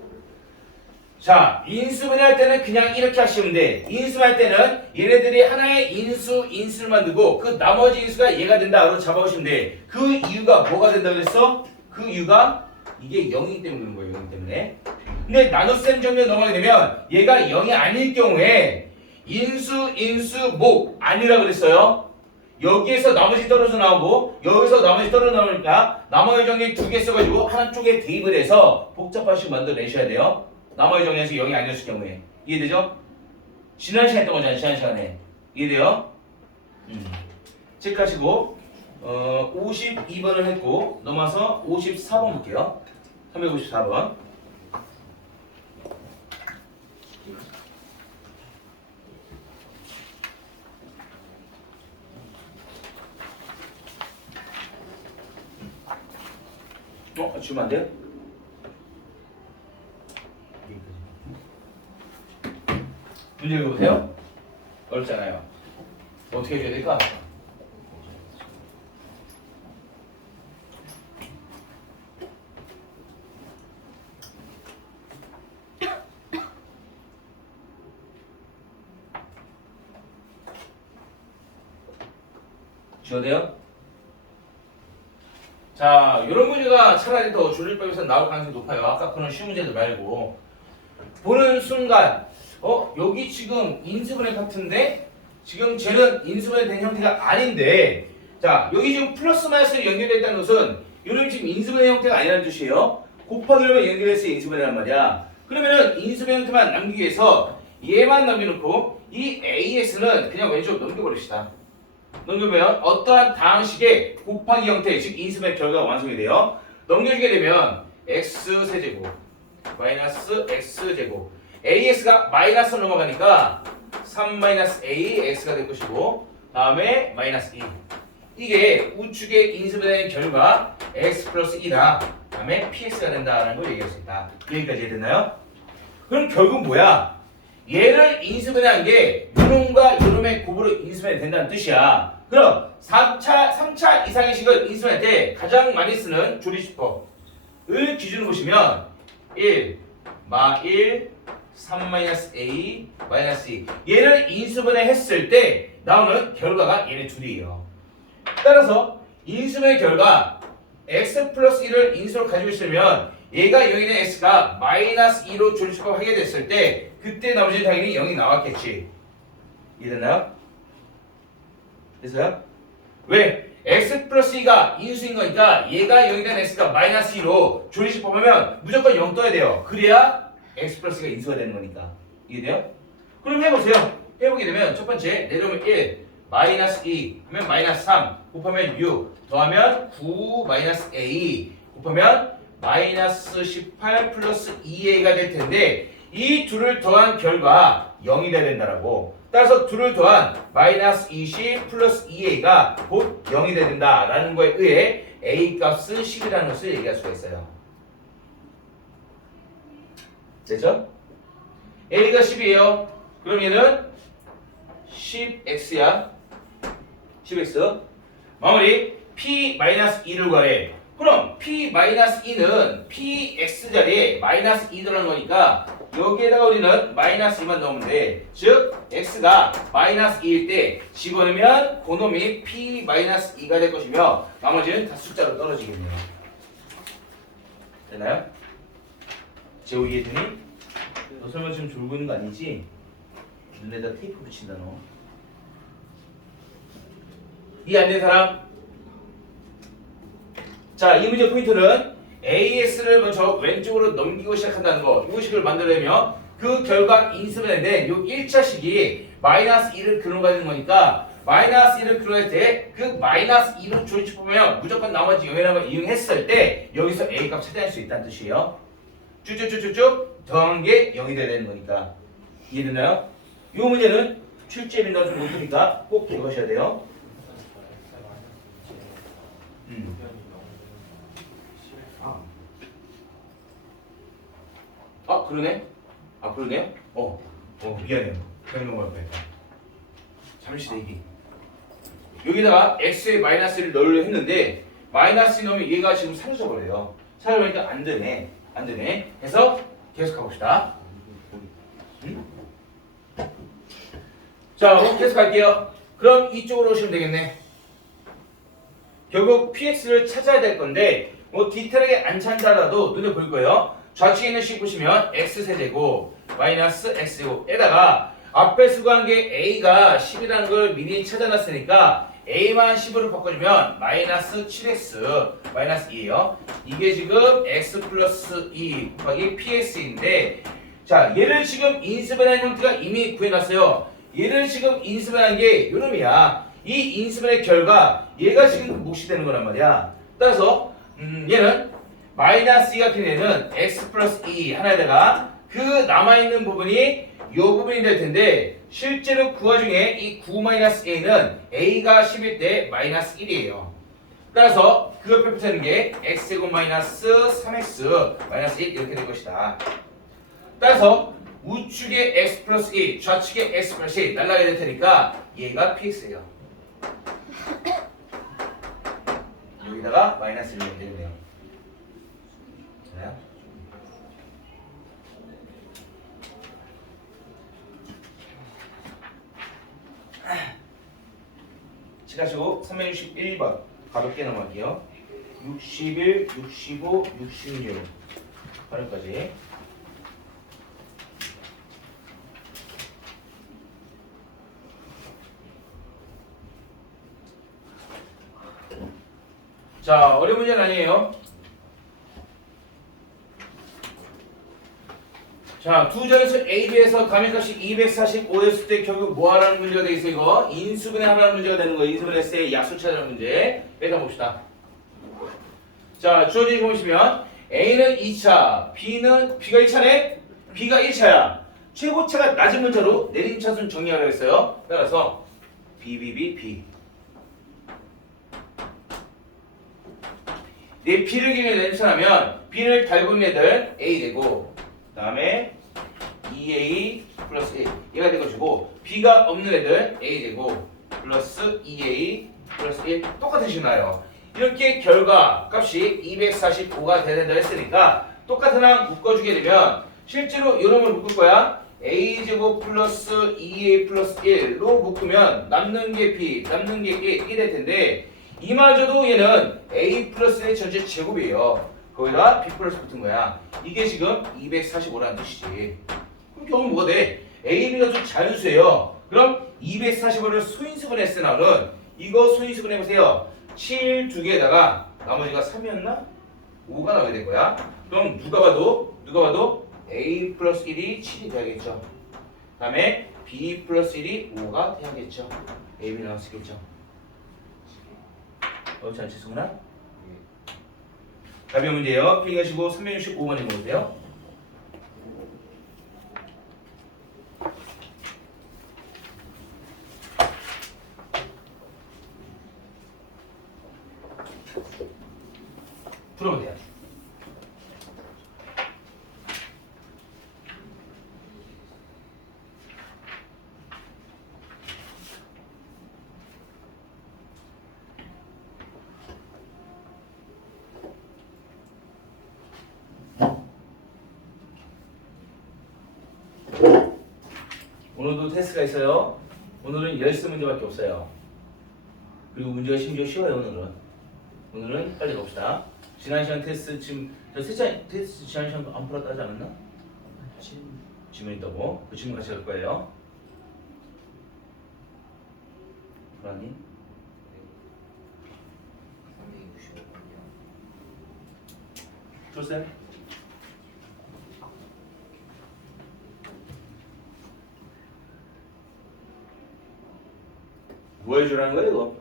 자, 인수분해할 때는 그냥 이렇게 하시면 돼. 인수할 때는 얘네들이 하나의 인수를 만들고 그 나머지 인수가 얘가 된다로 잡아오시면 돼. 그 이유가 뭐가 된다고 그랬어? 그 이유가 이게 0이기 때문에 그런 거예요. 0 때문에. 근데 나눗셈 정도에 넘어가게 되면 얘가 0이 아닐 경우에 인수, 아니라 그랬어요. 여기에서 나머지 떨어져 나오고 여기서 나머지 떨어져 나오니까 나머지 정리 두 개 써가지고 한쪽에 대입을 해서 복잡하게 만들어내셔야 돼요. 나머지 정리에서 0이 아니었을 경우에. 이해되죠? 지난 시간에 했던 거잖아요. 지난 시간에. 이해돼요? 체크하시고 52번을 했고 넘어서 54번 볼게요. 354번. 주면 안 돼요? 문제 읽어보세요. 어렵잖아요. 어떻게 해줘야 될까? 지워도 돼요? 자, 이런 문제가 차라리 더 조립법에서 나올 가능성이 높아요. 아까 그런 쉬운 문제들 말고. 보는 순간, 여기 지금 인수분해 같은데, 지금 쟤는 인수분해 된 형태가 아닌데, 자, 여기 지금 플러스 마이너스로 연결되어 있다는 것은, 이런 지금 인수분해 형태가 아니라는 뜻이에요. 곱하기로만 연결해서 인수분해란 말이야. 그러면은 인수분해 형태만 남기기 위해서 얘만 남겨놓고, 이 AS는 그냥 왼쪽으로 넘겨버립시다. 넘기면 어떠한 다항식의 곱하기 형태, 즉 인수분해 결과가 완성이 돼요. 넘겨주게 되면 x세제곱 마이너스 x제곱 as가 마이너스로 넘어가니까 3 마이너스 a x가 될 것이고 다음에 마이너스 2 이게 우측의 인수분해의 결과 x 플러스 2다. 다음에 px가 된다라는 걸 얘기할 수 있다. 여기까지 이해됐나요? 그럼 결국 뭐야? 얘를 인수분해한 게 요놈과 요놈의 곱으로 인수분해 된다는 뜻이야. 그럼 3차 이상의 식을 인수분할 때 가장 많이 쓰는 조리수법을 기준으로 보시면 1, 마 1, 3 마이너스 a, 마이너스 2 얘를 인수분해 했을 때 나오는 결과가 얘네 둘이에요. 따라서 인수분해 결과 x 플러스 1을 인수로 가지고 있으면 얘가 0이 된 x가 마이너스 2로 조리수법 하게 됐을 때 그때 나머지는 당연히 0이 나왔겠지. 이해됐나요? 됐어요? 왜? x 플러스 2가 인수인 거니까 얘가 0이 된 x가 마이너스 2로 조리수법 하면 무조건 0 떠야 돼요. 그래야 x 플러스 2가 인수가 되는 거니까. 이해돼요? 그럼 해보세요. 해보게 되면 첫 번째 내려오면 1 마이너스 2 하면 마이너스 3 곱하면 6 더하면 9 마이너스 a 곱하면 마이너스 18 플러스 2a가 될 텐데 이 둘을 더한 결과 0이 돼야 된다라고. 따라서 둘을 더한 마이너스 20 플러스 2a가 곧 0이 돼야 된다라는 거에 의해 a 값은 10이라는 것을 얘기할 수가 있어요. 됐죠? a가 10이에요. 그럼 얘는 10x야. 10x. 마무리. p-2를 구하래. 그럼 p-2는 px 자리에 마이너스 2 들어가는 거니까 여기에다가 우리는 마이너스 2만 넣으면 돼. 즉 x가 마이너스 2일 때 집어넣으면 그놈이 p-2가 될 것이며 나머지는 다 숫자로 떨어지겠네요. 됐나요? 제호 이해되니? 너 설마 지금 졸고 있는 거 아니지? 눈에다 테이프 붙인다 너. 이해 안 된 사람? 자, 이 문제 포인트는 AS를 먼저 왼쪽으로 넘기고 시작한다는 거. 이 식을 만들려면 그 결과 인수분해된 요 1차식이 마이너스 2를 근원가 되는 거니까 마이너스 2를 근원할 때 그 마이너스 2로 조리축하면 무조건 나머지 0이라는 걸 이용했을 때 여기서 A 값 찾아낼 수 있다는 뜻이에요. 쭉쭉쭉쭉쭉 더한 게 0이 돼야 되는 거니까. 이해되나요? 이 문제는 출제 빈도가 좀 높으니까 꼭 기억하셔야 돼요. 그러네? 그러네요? 미안해요. 그냥 넘어갈 뻔했다. 잠시 대기. 여기다가 x에 마이너스를 넣으려 했는데 마이너스 넣으면 얘가 지금 사라져 버려요. 사라져 버리니까 안 되네. 해서 계속 가봅시다. 자, 그럼 계속 갈게요. 그럼 이쪽으로 오시면 되겠네. 결국 px를 찾아야 될 건데 뭐 디테일하게 안 찾아라도 눈에 보일 거예요. 좌측에 있는 식 보시면 x세제곱 마이너스 x제곱에다가 앞에 수고한 게 a가 10이라는 걸 미리 찾아놨으니까 a만 10으로 바꿔주면 마이너스 7x 마이너스 2예요. 이게 지금 x 플러스 2 곱하기 px인데 자 얘를 지금 인수분해 형태가 이미 구해놨어요. 얘를 지금 인수분해한 게 요놈이야. 이 인수분해 결과 얘가 지금 몫이 되는 거란 말이야. 따라서 얘는 마이너스 2 같은 애는 x 플러스 2 하나에다가 그 남아있는 부분이 요 부분이 될 텐데 실제로 그 와중에 이 9 마이너스 a는 a가 10일 때 마이너스 1이에요. 따라서 그 옆에 붙는 게 x제곱 마이너스 3x 마이너스 1 이렇게 될 것이다. 따라서 우측에 x 플러스 2 좌측에 x 플러스 1 날라가게 될 테니까 얘가 px예요. 여기다가 마이너스 1을 되겠네요. 네. 치가시고 361번 가볍게 넘어갈게요. 61, 65, 66 발음까지. 자, 어려운 문제는 아니에요. 자, 두 자릿수 A, B에서 가면값이 245였을 때 결국 뭐 하라는 문제가 되겠어 이거? 인수분해 하라는 문제가 되는 거예요. 인수분해했을 때 약수 찾으라는 문제. 일단 봅시다. 자, 주어진 거 보시면 A는 2차, B가 2차네? B가 1차야. 최고차가 낮은 문자로 내림차순 정리하라고 했어요. 따라서 B. 내 B를 기준으로 내림차하면 B를 닮은 애들 A 되고 그 다음에 2A 플러스 1 얘가 될 것이고 B가 없는 애들 A 되고 플러스 2A 플러스 1 똑같은 식으로 나요. 이렇게 결과 값이 245가 돼야 된다 했으니까 똑같은 항 묶어주게 되면 실제로 이놈을 묶을 거야. A제곱 플러스 2A 플러스 1로 묶으면 남는 게 B, 남는 게 1이 될 텐데 이마저도 얘는 A 플러스 1의 전체 제곱이에요. 거기다 B 플러스 붙은 거야. 이게 지금 245라는 뜻이지. 그럼 결국 뭐가 돼? A, B가 좀 자연수예요. 그럼 245를 소인수분해 했으나는 이거 소인수분해 보세요. 7 두 개에다가 나머지가 3이었나? 5가 나오게 될 거야. 그럼 누가 봐도 A 플러스 1이 7이 돼야겠죠. 그 다음에 B 플러스 1이 5가 돼야겠죠. A, B 나왔겠죠. 어렵지 않지 승훈아? 답이 문제예요. 필기하시고 365번에 보세요. 풀어보세요. 오늘도 테스트가 있어요. 오늘은 10문제밖에 없어요. 그리고 문제가 심지어 쉬워요. 오늘은 빨리 봅시다. 지난 시간 테스트 지금 저 세차 테스트 지난 시간도 안 풀었다 하지 않았나? 질문 있다고. 그 질문 같이 갈 거예요. 불안님? 365번이요. 조쌤? 뭐 해주라는 거예요 이거?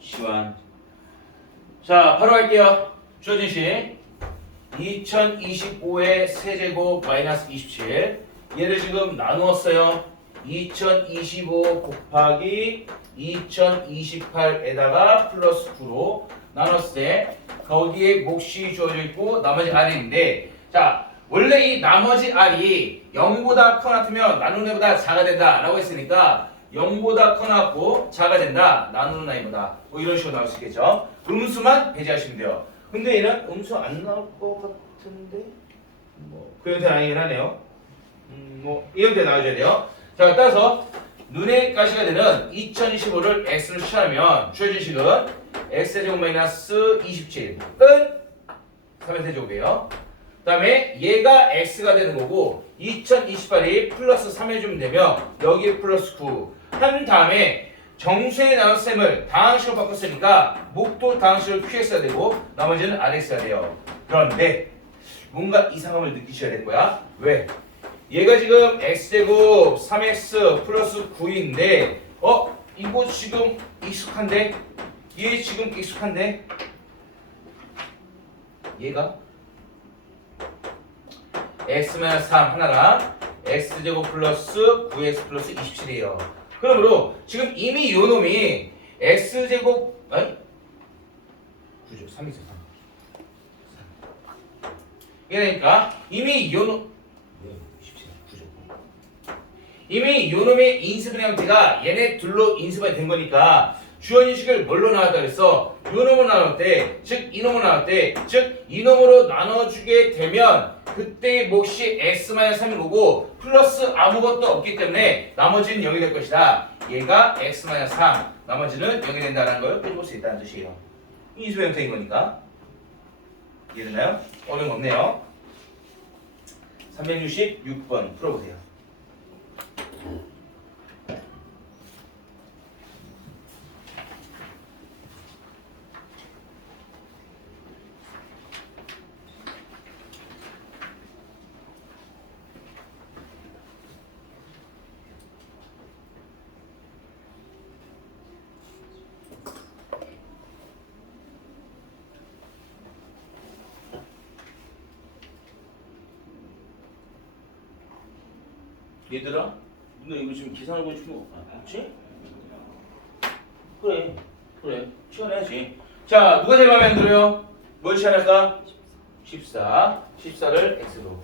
시완. 자 바로 할게요. 주어진 식 2025의 세제곱 마이너스 27 얘를 지금 나누었어요. 2025 곱하기 2028에다가 플러스 9로 나눴을 때 거기에 몫이 주어져 있고 나머지 R인데 자 원래 이 나머지 R이 0보다 커나 같으면 나누는 애보다 작아야 된다 라고 했으니까 0보다 커나 같고 작아야 된다 나누는 아이보다 뭐 이런 식으로 나올 수 있겠죠. 음수만 배제하시면 돼요. 근데 얘는 음수 안 나올 것 같은데 뭐 그 형태는 아니긴 하네요. 뭐 이 형태 나와줘야 돼요. 자, 따라서 눈의 가시가 되는 2025를 x로 취하면 주어진 식은 x제곱 마이너스 27 끝. 3의 세제곱이에요. 그 다음에 얘가 x가 되는 거고 2028이 플러스 3 해주면 되면 여기에 플러스 9 한 다음에 정수의 나눗셈을 다항식으로 바꿨으니까 목도 다항식을 qx가 되고 나머지는 rx가 돼요. 그런데 뭔가 이상함을 느끼셔야 될 거야. 왜? 얘가 지금 x제곱 3x 플러스 9인데 이거 지금 익숙한데? 얘 지금 익숙한데? 얘가 x-3 하나랑 x제곱 플러스 9x 플러스 27이에요. 그러므로 지금 이미 요 놈이 x제곱 아니? 9죠. 3이죠. 3. 그러니까 이미 요 놈 이미 요 놈의 인수분해 형태가 얘네 둘로 인수분해 된 거니까 주어인식을 뭘로 나왔다 그랬어? 요 놈으로 나눌 때, 즉 이 놈으로 나눌 때, 즉 이 놈으로 나눠주게 되면 그때 몫이 x-3인 거고 플러스 아무것도 없기 때문에 나머지는 0이 될 것이다. 얘가 x-3, 나머지는 0이 된다는 걸 빼줄 수 있다는 뜻이에요. 인수분해 형태인 거니까. 이해되나요? 어려운 거 없네요. 366번 풀어보세요. 얘들아, 너 이거 지금 계산하고 싶은 거 없지? 그래, 치워내야지. 자, 누가 제일 마음에 안 들어요? 뭘 치워낼까? 14를 x로.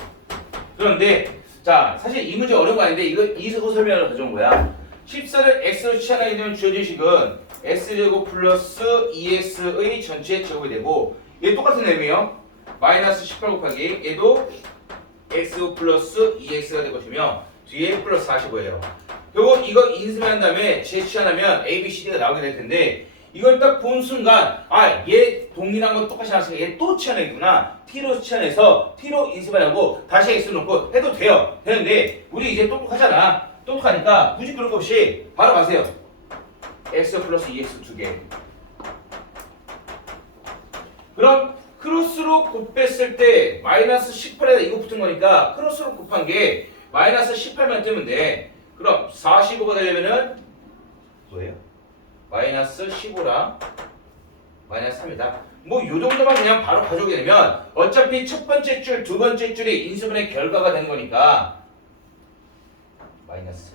그런데, 자, 사실 이 문제 어려운 거 아닌데, 이거 설명을 가져온 거야. 14를 x로 치환하게 되면 주어진 식은 x제곱 플러스 2x의 전체 제곱이 되고, 얘 똑같은 내용이에요. 마이너스 18 곱하기, 얘도 x 플러스 2x가 될 것이며, 뒤에 플러스 45예요. 그리고 이거 인수한 다음에 재치환하면 A, B, C, D가 나오게 될 텐데 이걸 딱 본 순간 얘 동일한 거 똑같이 나왔으니까 얘 또 치환했구나. T로 치환해서 T로 인수반하고 다시 X 놓고 해도 돼요. 되는데 우리 이제 똑똑하잖아. 똑똑하니까 굳이 그럴 거 없이 바로 가세요. X 플러스 2X 2개. 그럼 크로스로 곱했을 때 마이너스 18에다 이거 붙은 거니까 크로스로 곱한 게 마이너스 18만 뜨면 돼. 그럼 45가 되려면은 뭐예요? 마이너스 15랑 마이너스 3이다. 뭐 요 정도만 그냥 바로 가져오게 되면 어차피 첫 번째 줄, 두 번째 줄이 인수분해 결과가 되는 거니까 마이너스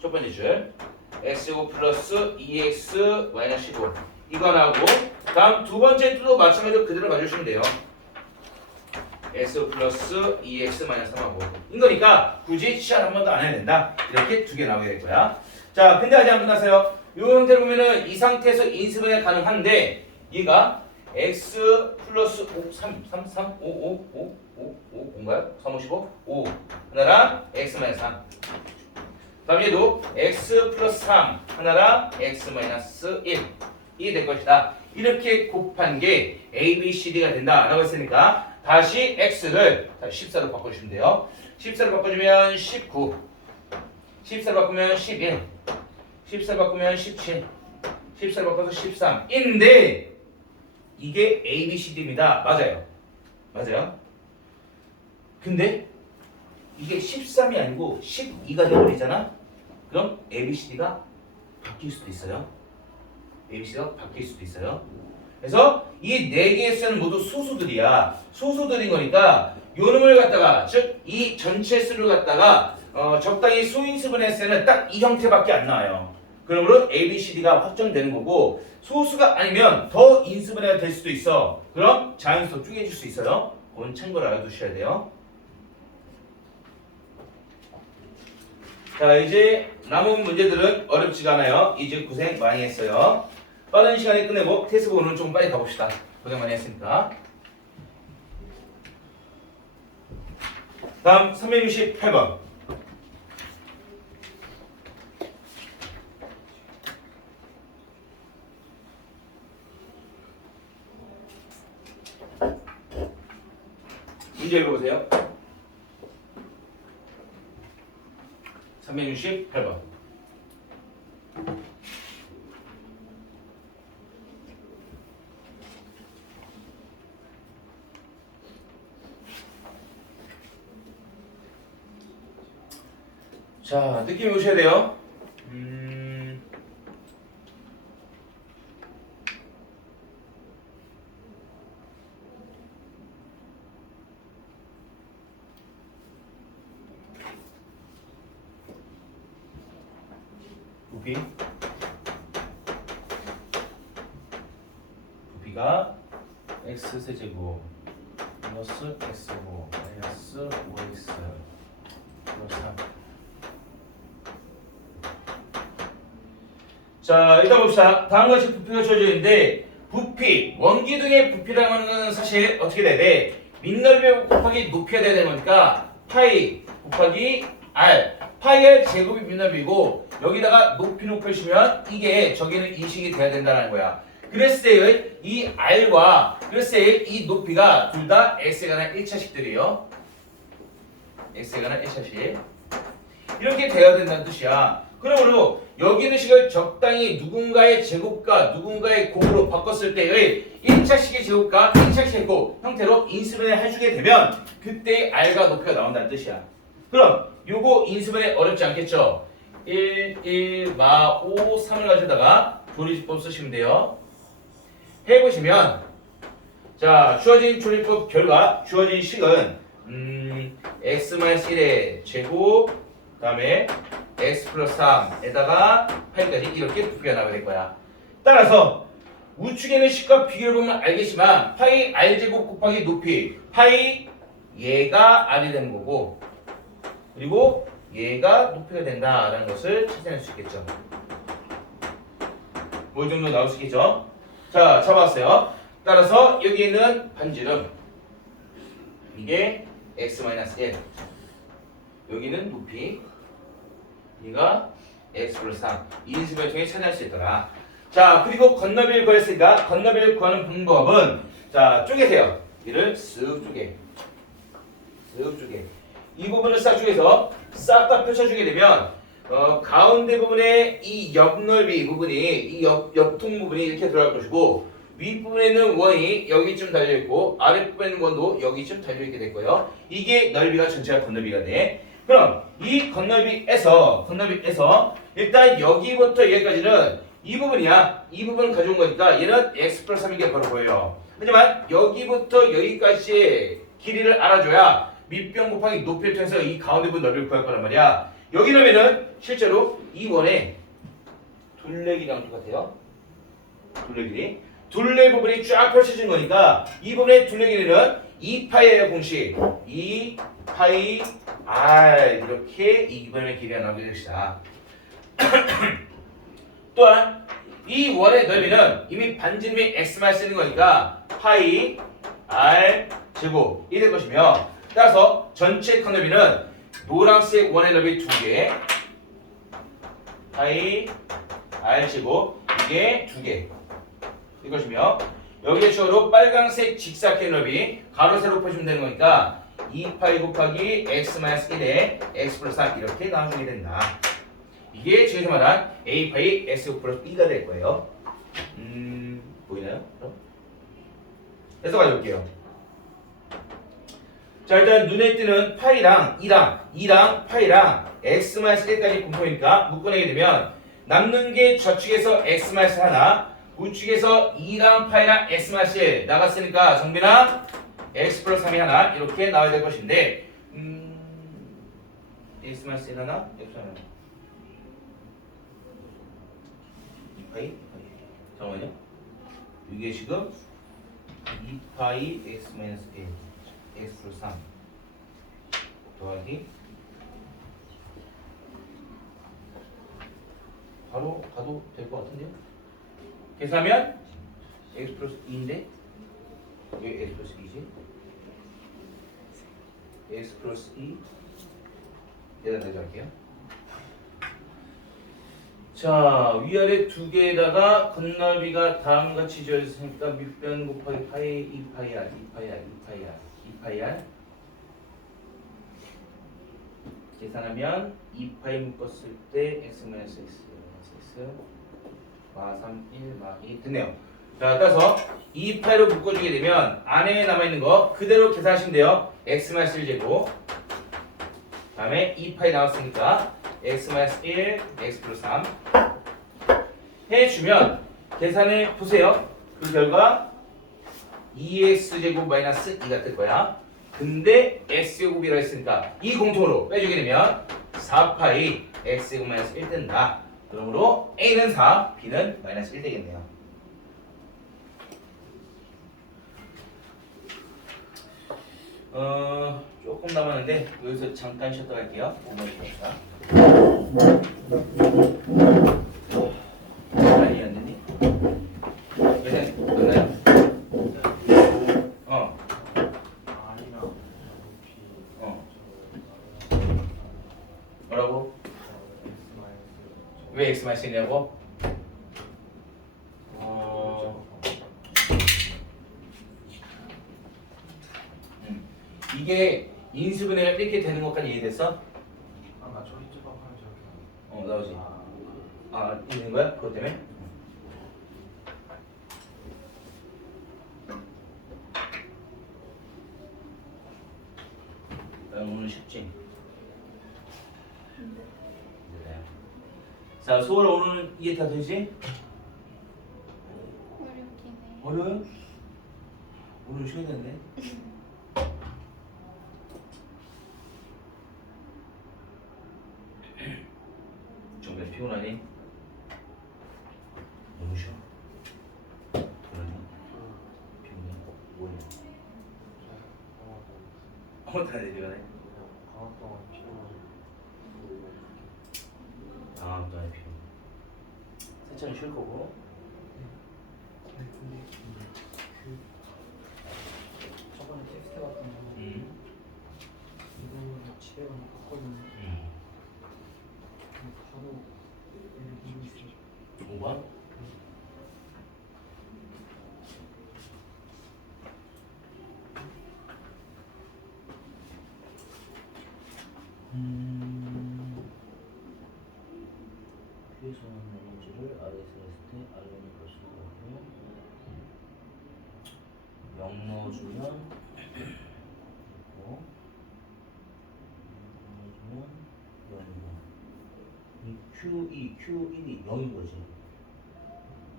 첫 번째 줄 x제곱 플러스 2x 마이너스 15 이거 나오고 다음 두 번째 줄도 마찬가지로 그대로 가져오시면 돼요. x 플러스 2x 마이너스 3하고 이거니까 굳이 치환 한 번도 안 해야 된다. 이렇게 두 개 나오게 될 거야. 자, 근데 아직 안 끝났어요. 이 형태를 보면은 이 상태에서 인수분해 가능한데 얘가 x 플러스 5, 3, 5인가요? 3, 5, 15? 5 하나랑 x 마이너스 3 다음 얘도 x 플러스 3 하나랑 x 마이너스 1 이게 될 것이다. 이렇게 곱한 게 a, b, c, d가 된다 라고 했으니까 다시 x를 14로 바꿔주시면 돼요. 14로 바꿔주면 19 14로 바꾸면 11 14로 바꾸면 17 14로 바꿔서 13인데 이게 a, b, c, d입니다. 맞아요. 근데 이게 13이 아니고 12가 되어버리잖아. 그럼 a, b, c, d가 바뀔 수도 있어요. a, b, c가 바뀔 수도 있어요. 그래서 이 네 개의 수는 모두 소수들이야. 소수들인 거니까 요 놈을 갖다가 즉 이 전체 수를 갖다가 적당히 소인수분했을 때는 딱 이 형태밖에 안 나와요. 그러므로 A, B, C, D가 확정되는 거고 소수가 아니면 더 인수분해가 될 수도 있어. 그럼 자연수 쪼개질 수 있어요. 그건 참고로 알아두셔야 돼요. 자, 이제 남은 문제들은 어렵지가 않아요. 이제 고생 많이 했어요. 빠른 시간에 끝내고 테스트 오늘 좀 빨리 가봅시다. 고생 많이 했으니까. 다음 368번. 문제 읽어보세요. 368번. 자, 느낌이 오셔야 돼요. 부피가 x세제곱 플러스 x제곱 마이너스 5x 플러스 3. 자, 일단 봅시다. 다음과 같이 부피가 주어져 있는데 부피, 원기둥의 부피라는 건 사실 어떻게 돼야 돼? 밑넓이 곱하기 높이가 돼야 되는 거니까 파이 곱하기 r, 파이 r 제곱이 밑넓이고 여기다가 높이를 펼치면 이게 저기는 인식이 돼야 된다는 거야. 그랬을 때의 이 r과 그랬을 때의 이 높이가 둘 다 x에 관한 1차식들이에요. x에 관한 1차식. 이렇게 돼야 된다는 뜻이야. 그러므로 여기 있는 식을 적당히 누군가의 제곱과 누군가의 곱으로 바꿨을 때의 1차식의 제곱과 1차식의 곱 형태로 인수분해 해주게 되면 그때 r과 높이가 나온다는 뜻이야. 그럼 요거 인수분해 어렵지 않겠죠? 1, 1, 마, 5, 3을 가져다가 조리법 쓰시면 돼요. 해보시면 자, 주어진 조리법 결과 주어진 식은 x-1의 제곱 그 다음에 x 플러스 3에다가 8까지 이렇게 부피가 나오게 될 거야. 따라서 우측에 있는 식과 비교를 보면 알겠지만 파이 r제곱 곱하기 높이 파이 얘가 r이 되는 거고 그리고 얘가 높이가 된다라는 것을 찾아낼 수 있겠죠. 뭐 이 정도 나올 수 있겠죠. 자, 잡았어요. 따라서 여기 있는 반지름 이게 x-1 여기는 높이 얘가 x 플러스 3 이 인수분해를 통해 찾아낼 수 있더라. 자, 그리고 건너비를 구했으니까 건너비를 구하는 방법은 자, 쪼개세요. 이를 쓱 쪼개 이 부분을 싹 쪼개서 싹 다 펼쳐주게 되면 가운데 부분에 이 옆넓이 부분이 이 옆통 부분이 이렇게 들어갈 것이고 윗부분에는 원이 여기쯤 달려있고 아랫부분에는 원도 여기쯤 달려있게 될 거예요. 이게 넓이가 전체가 건너비가 돼. 그럼 이 건너비에서 일단 여기부터 여기까지는 이 부분이야. 이 부분을 가져온 거니까 얘는 x 플러스 3인 게 바로 보여요. 하지만 여기부터 여기까지의 길이를 알아줘야 밑변 곱하기 높이를 통해서 이 가운데 부분 넓이를 구할 거란 말이야. 여기 넣으면은 실제로 이 원의 둘레길이랑 똑같아요. 둘레 부분이 쫙 펼쳐진 거니까 이 부분의 둘레 길이는 2파이의 공식 2파이 r 이렇게 이 부분의 길이가 나오게 될 것이다. 또한 이 원의 넓이는 이미 반지름이 x만 쓰는 거니까 파이 r 제곱이 될 것이며 따라서 전체 큰 넓이는 노란색 원의 넓이 2개 파이 r 제곱 이게 2개 이것이며 여기에 추가로 빨간색 직사각형 넓이 가로 세로 펴주면 되는 거니까 2파이 곱하기 x-1에 x 플러스 3 이렇게 나눠주게 된다. 이게 저희가 말한 a파이 x 플러스 b가 될 거예요. 보이나요? 그럼? 해석해 볼게요. 자, 일단 눈에 띄는 파이랑 2랑 파이랑 x-1까지 분포니까 묶어내게 되면 남는 게 좌측에서 x-1 우측에서 2랑 파이랑 x-1 나갔으니까 정비나 x 플러스 3이 하나 이렇게 나와야 될 것인데 x-1 하나 x 하나 2파이 잠깐만요. 이게 지금 2파이 x-1 x 플러스 3 더하기 바로 가도 될 것 같은데요? 계산하면 x 플러스 2인데 여기 x 플러스 2지 x 플러스 2 계산 내려갈게요. 자, 위아래 두 개에다가 건널비가 다음과 같이 주어졌으니까 밑변 곱하기 파이 2파이r 2파이r 계산하면 2파이 묶었을 때 x 마이너스 x 마 3, 1, 마 2 됐네요. 자, 따라서 2파이로 묶어주게 되면 안에 남아있는 거 그대로 계산하시면 돼요. x 마이너스 1제곱 다음에 2파이 나왔으니까 x 마이너스 1, x 플러스 3 해주면 계산해 보세요. 그 결과 2x제곱 마이너스 2가 뜰 거야. 근데 x제곱이라 했으니까 이 공통으로 빼주게 되면 4파이 x제곱 마이너스 1 뜬다. 그러므로 a는 4, b는 마이너스 1 되겠네요. 조금 남았는데 여기서 잠깐 쉬었다 갈게요. 5분이니까. 많이 안 되니? 왜 됐나요? 뭐라고? 왜 x 마이너스 냐고? 이게 인수분해가 이렇게 되는 것까지 이해됐어? 아나 저기 ጭ박하면 저렇게 나오지. 이해된 거야? 그것 때문에? 오늘 쉽지? 네. 자, 수월 오늘 이해 다 되지? 어렵긴 해. 어려워요? 오늘 쉬어야 되는데. 정말 피곤하니? 너무 쉬워. 그러니? 피곤해? 뭐해? 다 내려가네. 방학 동안 피곤하고 다음 달에 피곤해. 세차는 쉴 거고. 저번에 테스트 같은 거 이거는 집에 가면 봤거든요. 바로 이거 있어요. 5번? 위에서 나오는 에너지를 아래에서 했을 때 아래는 것을 넣고 0 넣어주면 그리고 0 넣어주면 0이고 이 Q2, Q1이 0인 거지.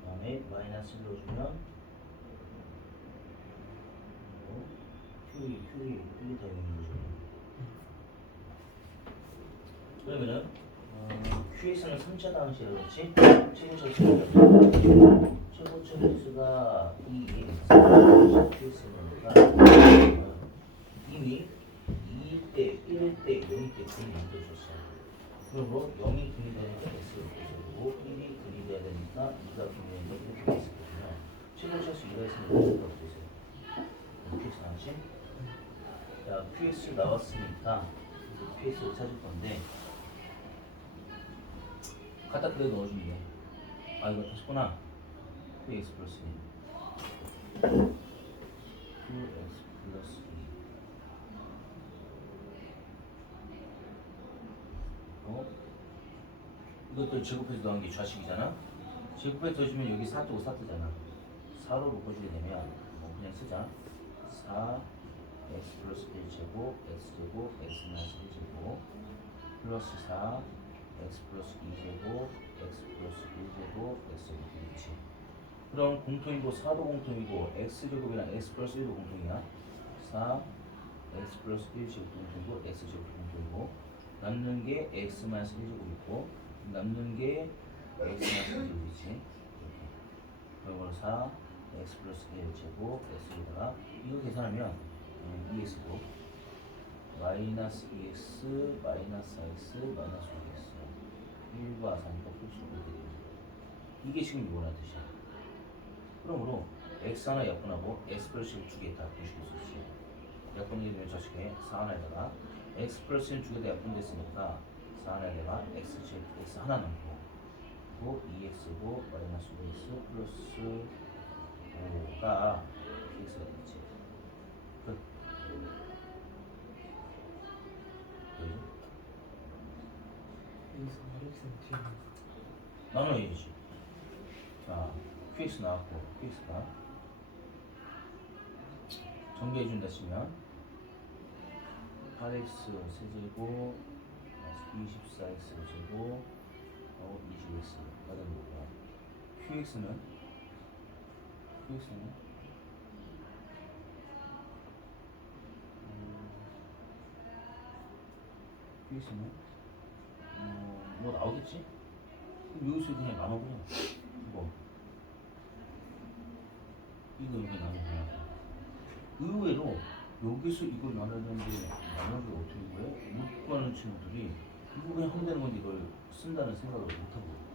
그 다음에 마이너스 넣어주면 Q2, Q1 이게 다 0인 거죠. 그러면은 Q에서는 3차 방식이라고 그랬지? 최고점 횟수가 2, Q에서는 이미 2대, 1대, 0대 분이 만들어졌어. 그러므로 0이 분이 되니까 S가 되고 1이 분이 돼야 되니까 2가 분이 되니까 이렇게 돼 있었거든요. 최고점 횟수 2가 있으면 뭐라고 되세요? QS 나왔지? 자, QS 나왔으니까 QS를 찾을 건데 갖다 그래 넣어주면 돼. 이거 다시구나. QX 플러스 2 QX 플러스 2 이것도 제곱해서 넣은 게 좌식이잖아. 제곱해서 넣어주면 여기 4 뜨고 4 뜨잖아. 4로 묶어주게 되면 그냥 쓰자. 4 x 플러스 1제곱 x제곱 x 마이너스 1제곱 플러스 4 x 플러스 2제곱 x 플러스 1제곱 x제곱 되겠지. 그럼 공통이고 4도 공통이고 x제곱이랑 x 플러스 1도 공통이야. 4 x 플러스 1제곱도 공통이고 x제곱도 공통이고 남는 게 x 마이너스 1제곱 있고 남는 게 x 마이너스 1제곱 있지. 그러므로 4 x 플러스 1제곱 x에다가 이거 계산하면 2x고 마이너스 2x 마이너스 4x 마이너스 5x 1과 3과 플러스 5가 됩니다. 이게 지금 이거란 뜻이야. 그러므로 x 하나 약분하고 x 플러스 1 두 개 다 공식을 쓰지. 약분되면 저식에 4하나에다가 x 플러스 1 두개 다 약분됐으니까 4하나에다가 x 제곱 x 하나 넣고 그리고 2x고 마이너스 5x 플러스 5가 px가 되겠지. 끝. 여기서 여기서 RX는 뒤에 나눠야지. 자, qx 나왔고 qx가 정리해준다 치면 8x 세제곱 24x 제곱 20x가 되는 거고요. qx는 뭐 나오겠지? 그럼 여기서 그냥 나눠보자. 이거 여기 나눠보자. 의외로 여기서 이걸 나눠야 되는데 나눠를 어떻게 구해? 못 구하는 친구들이 이거 그냥 하면 되는 건데 이걸 쓴다는 생각을 못 하고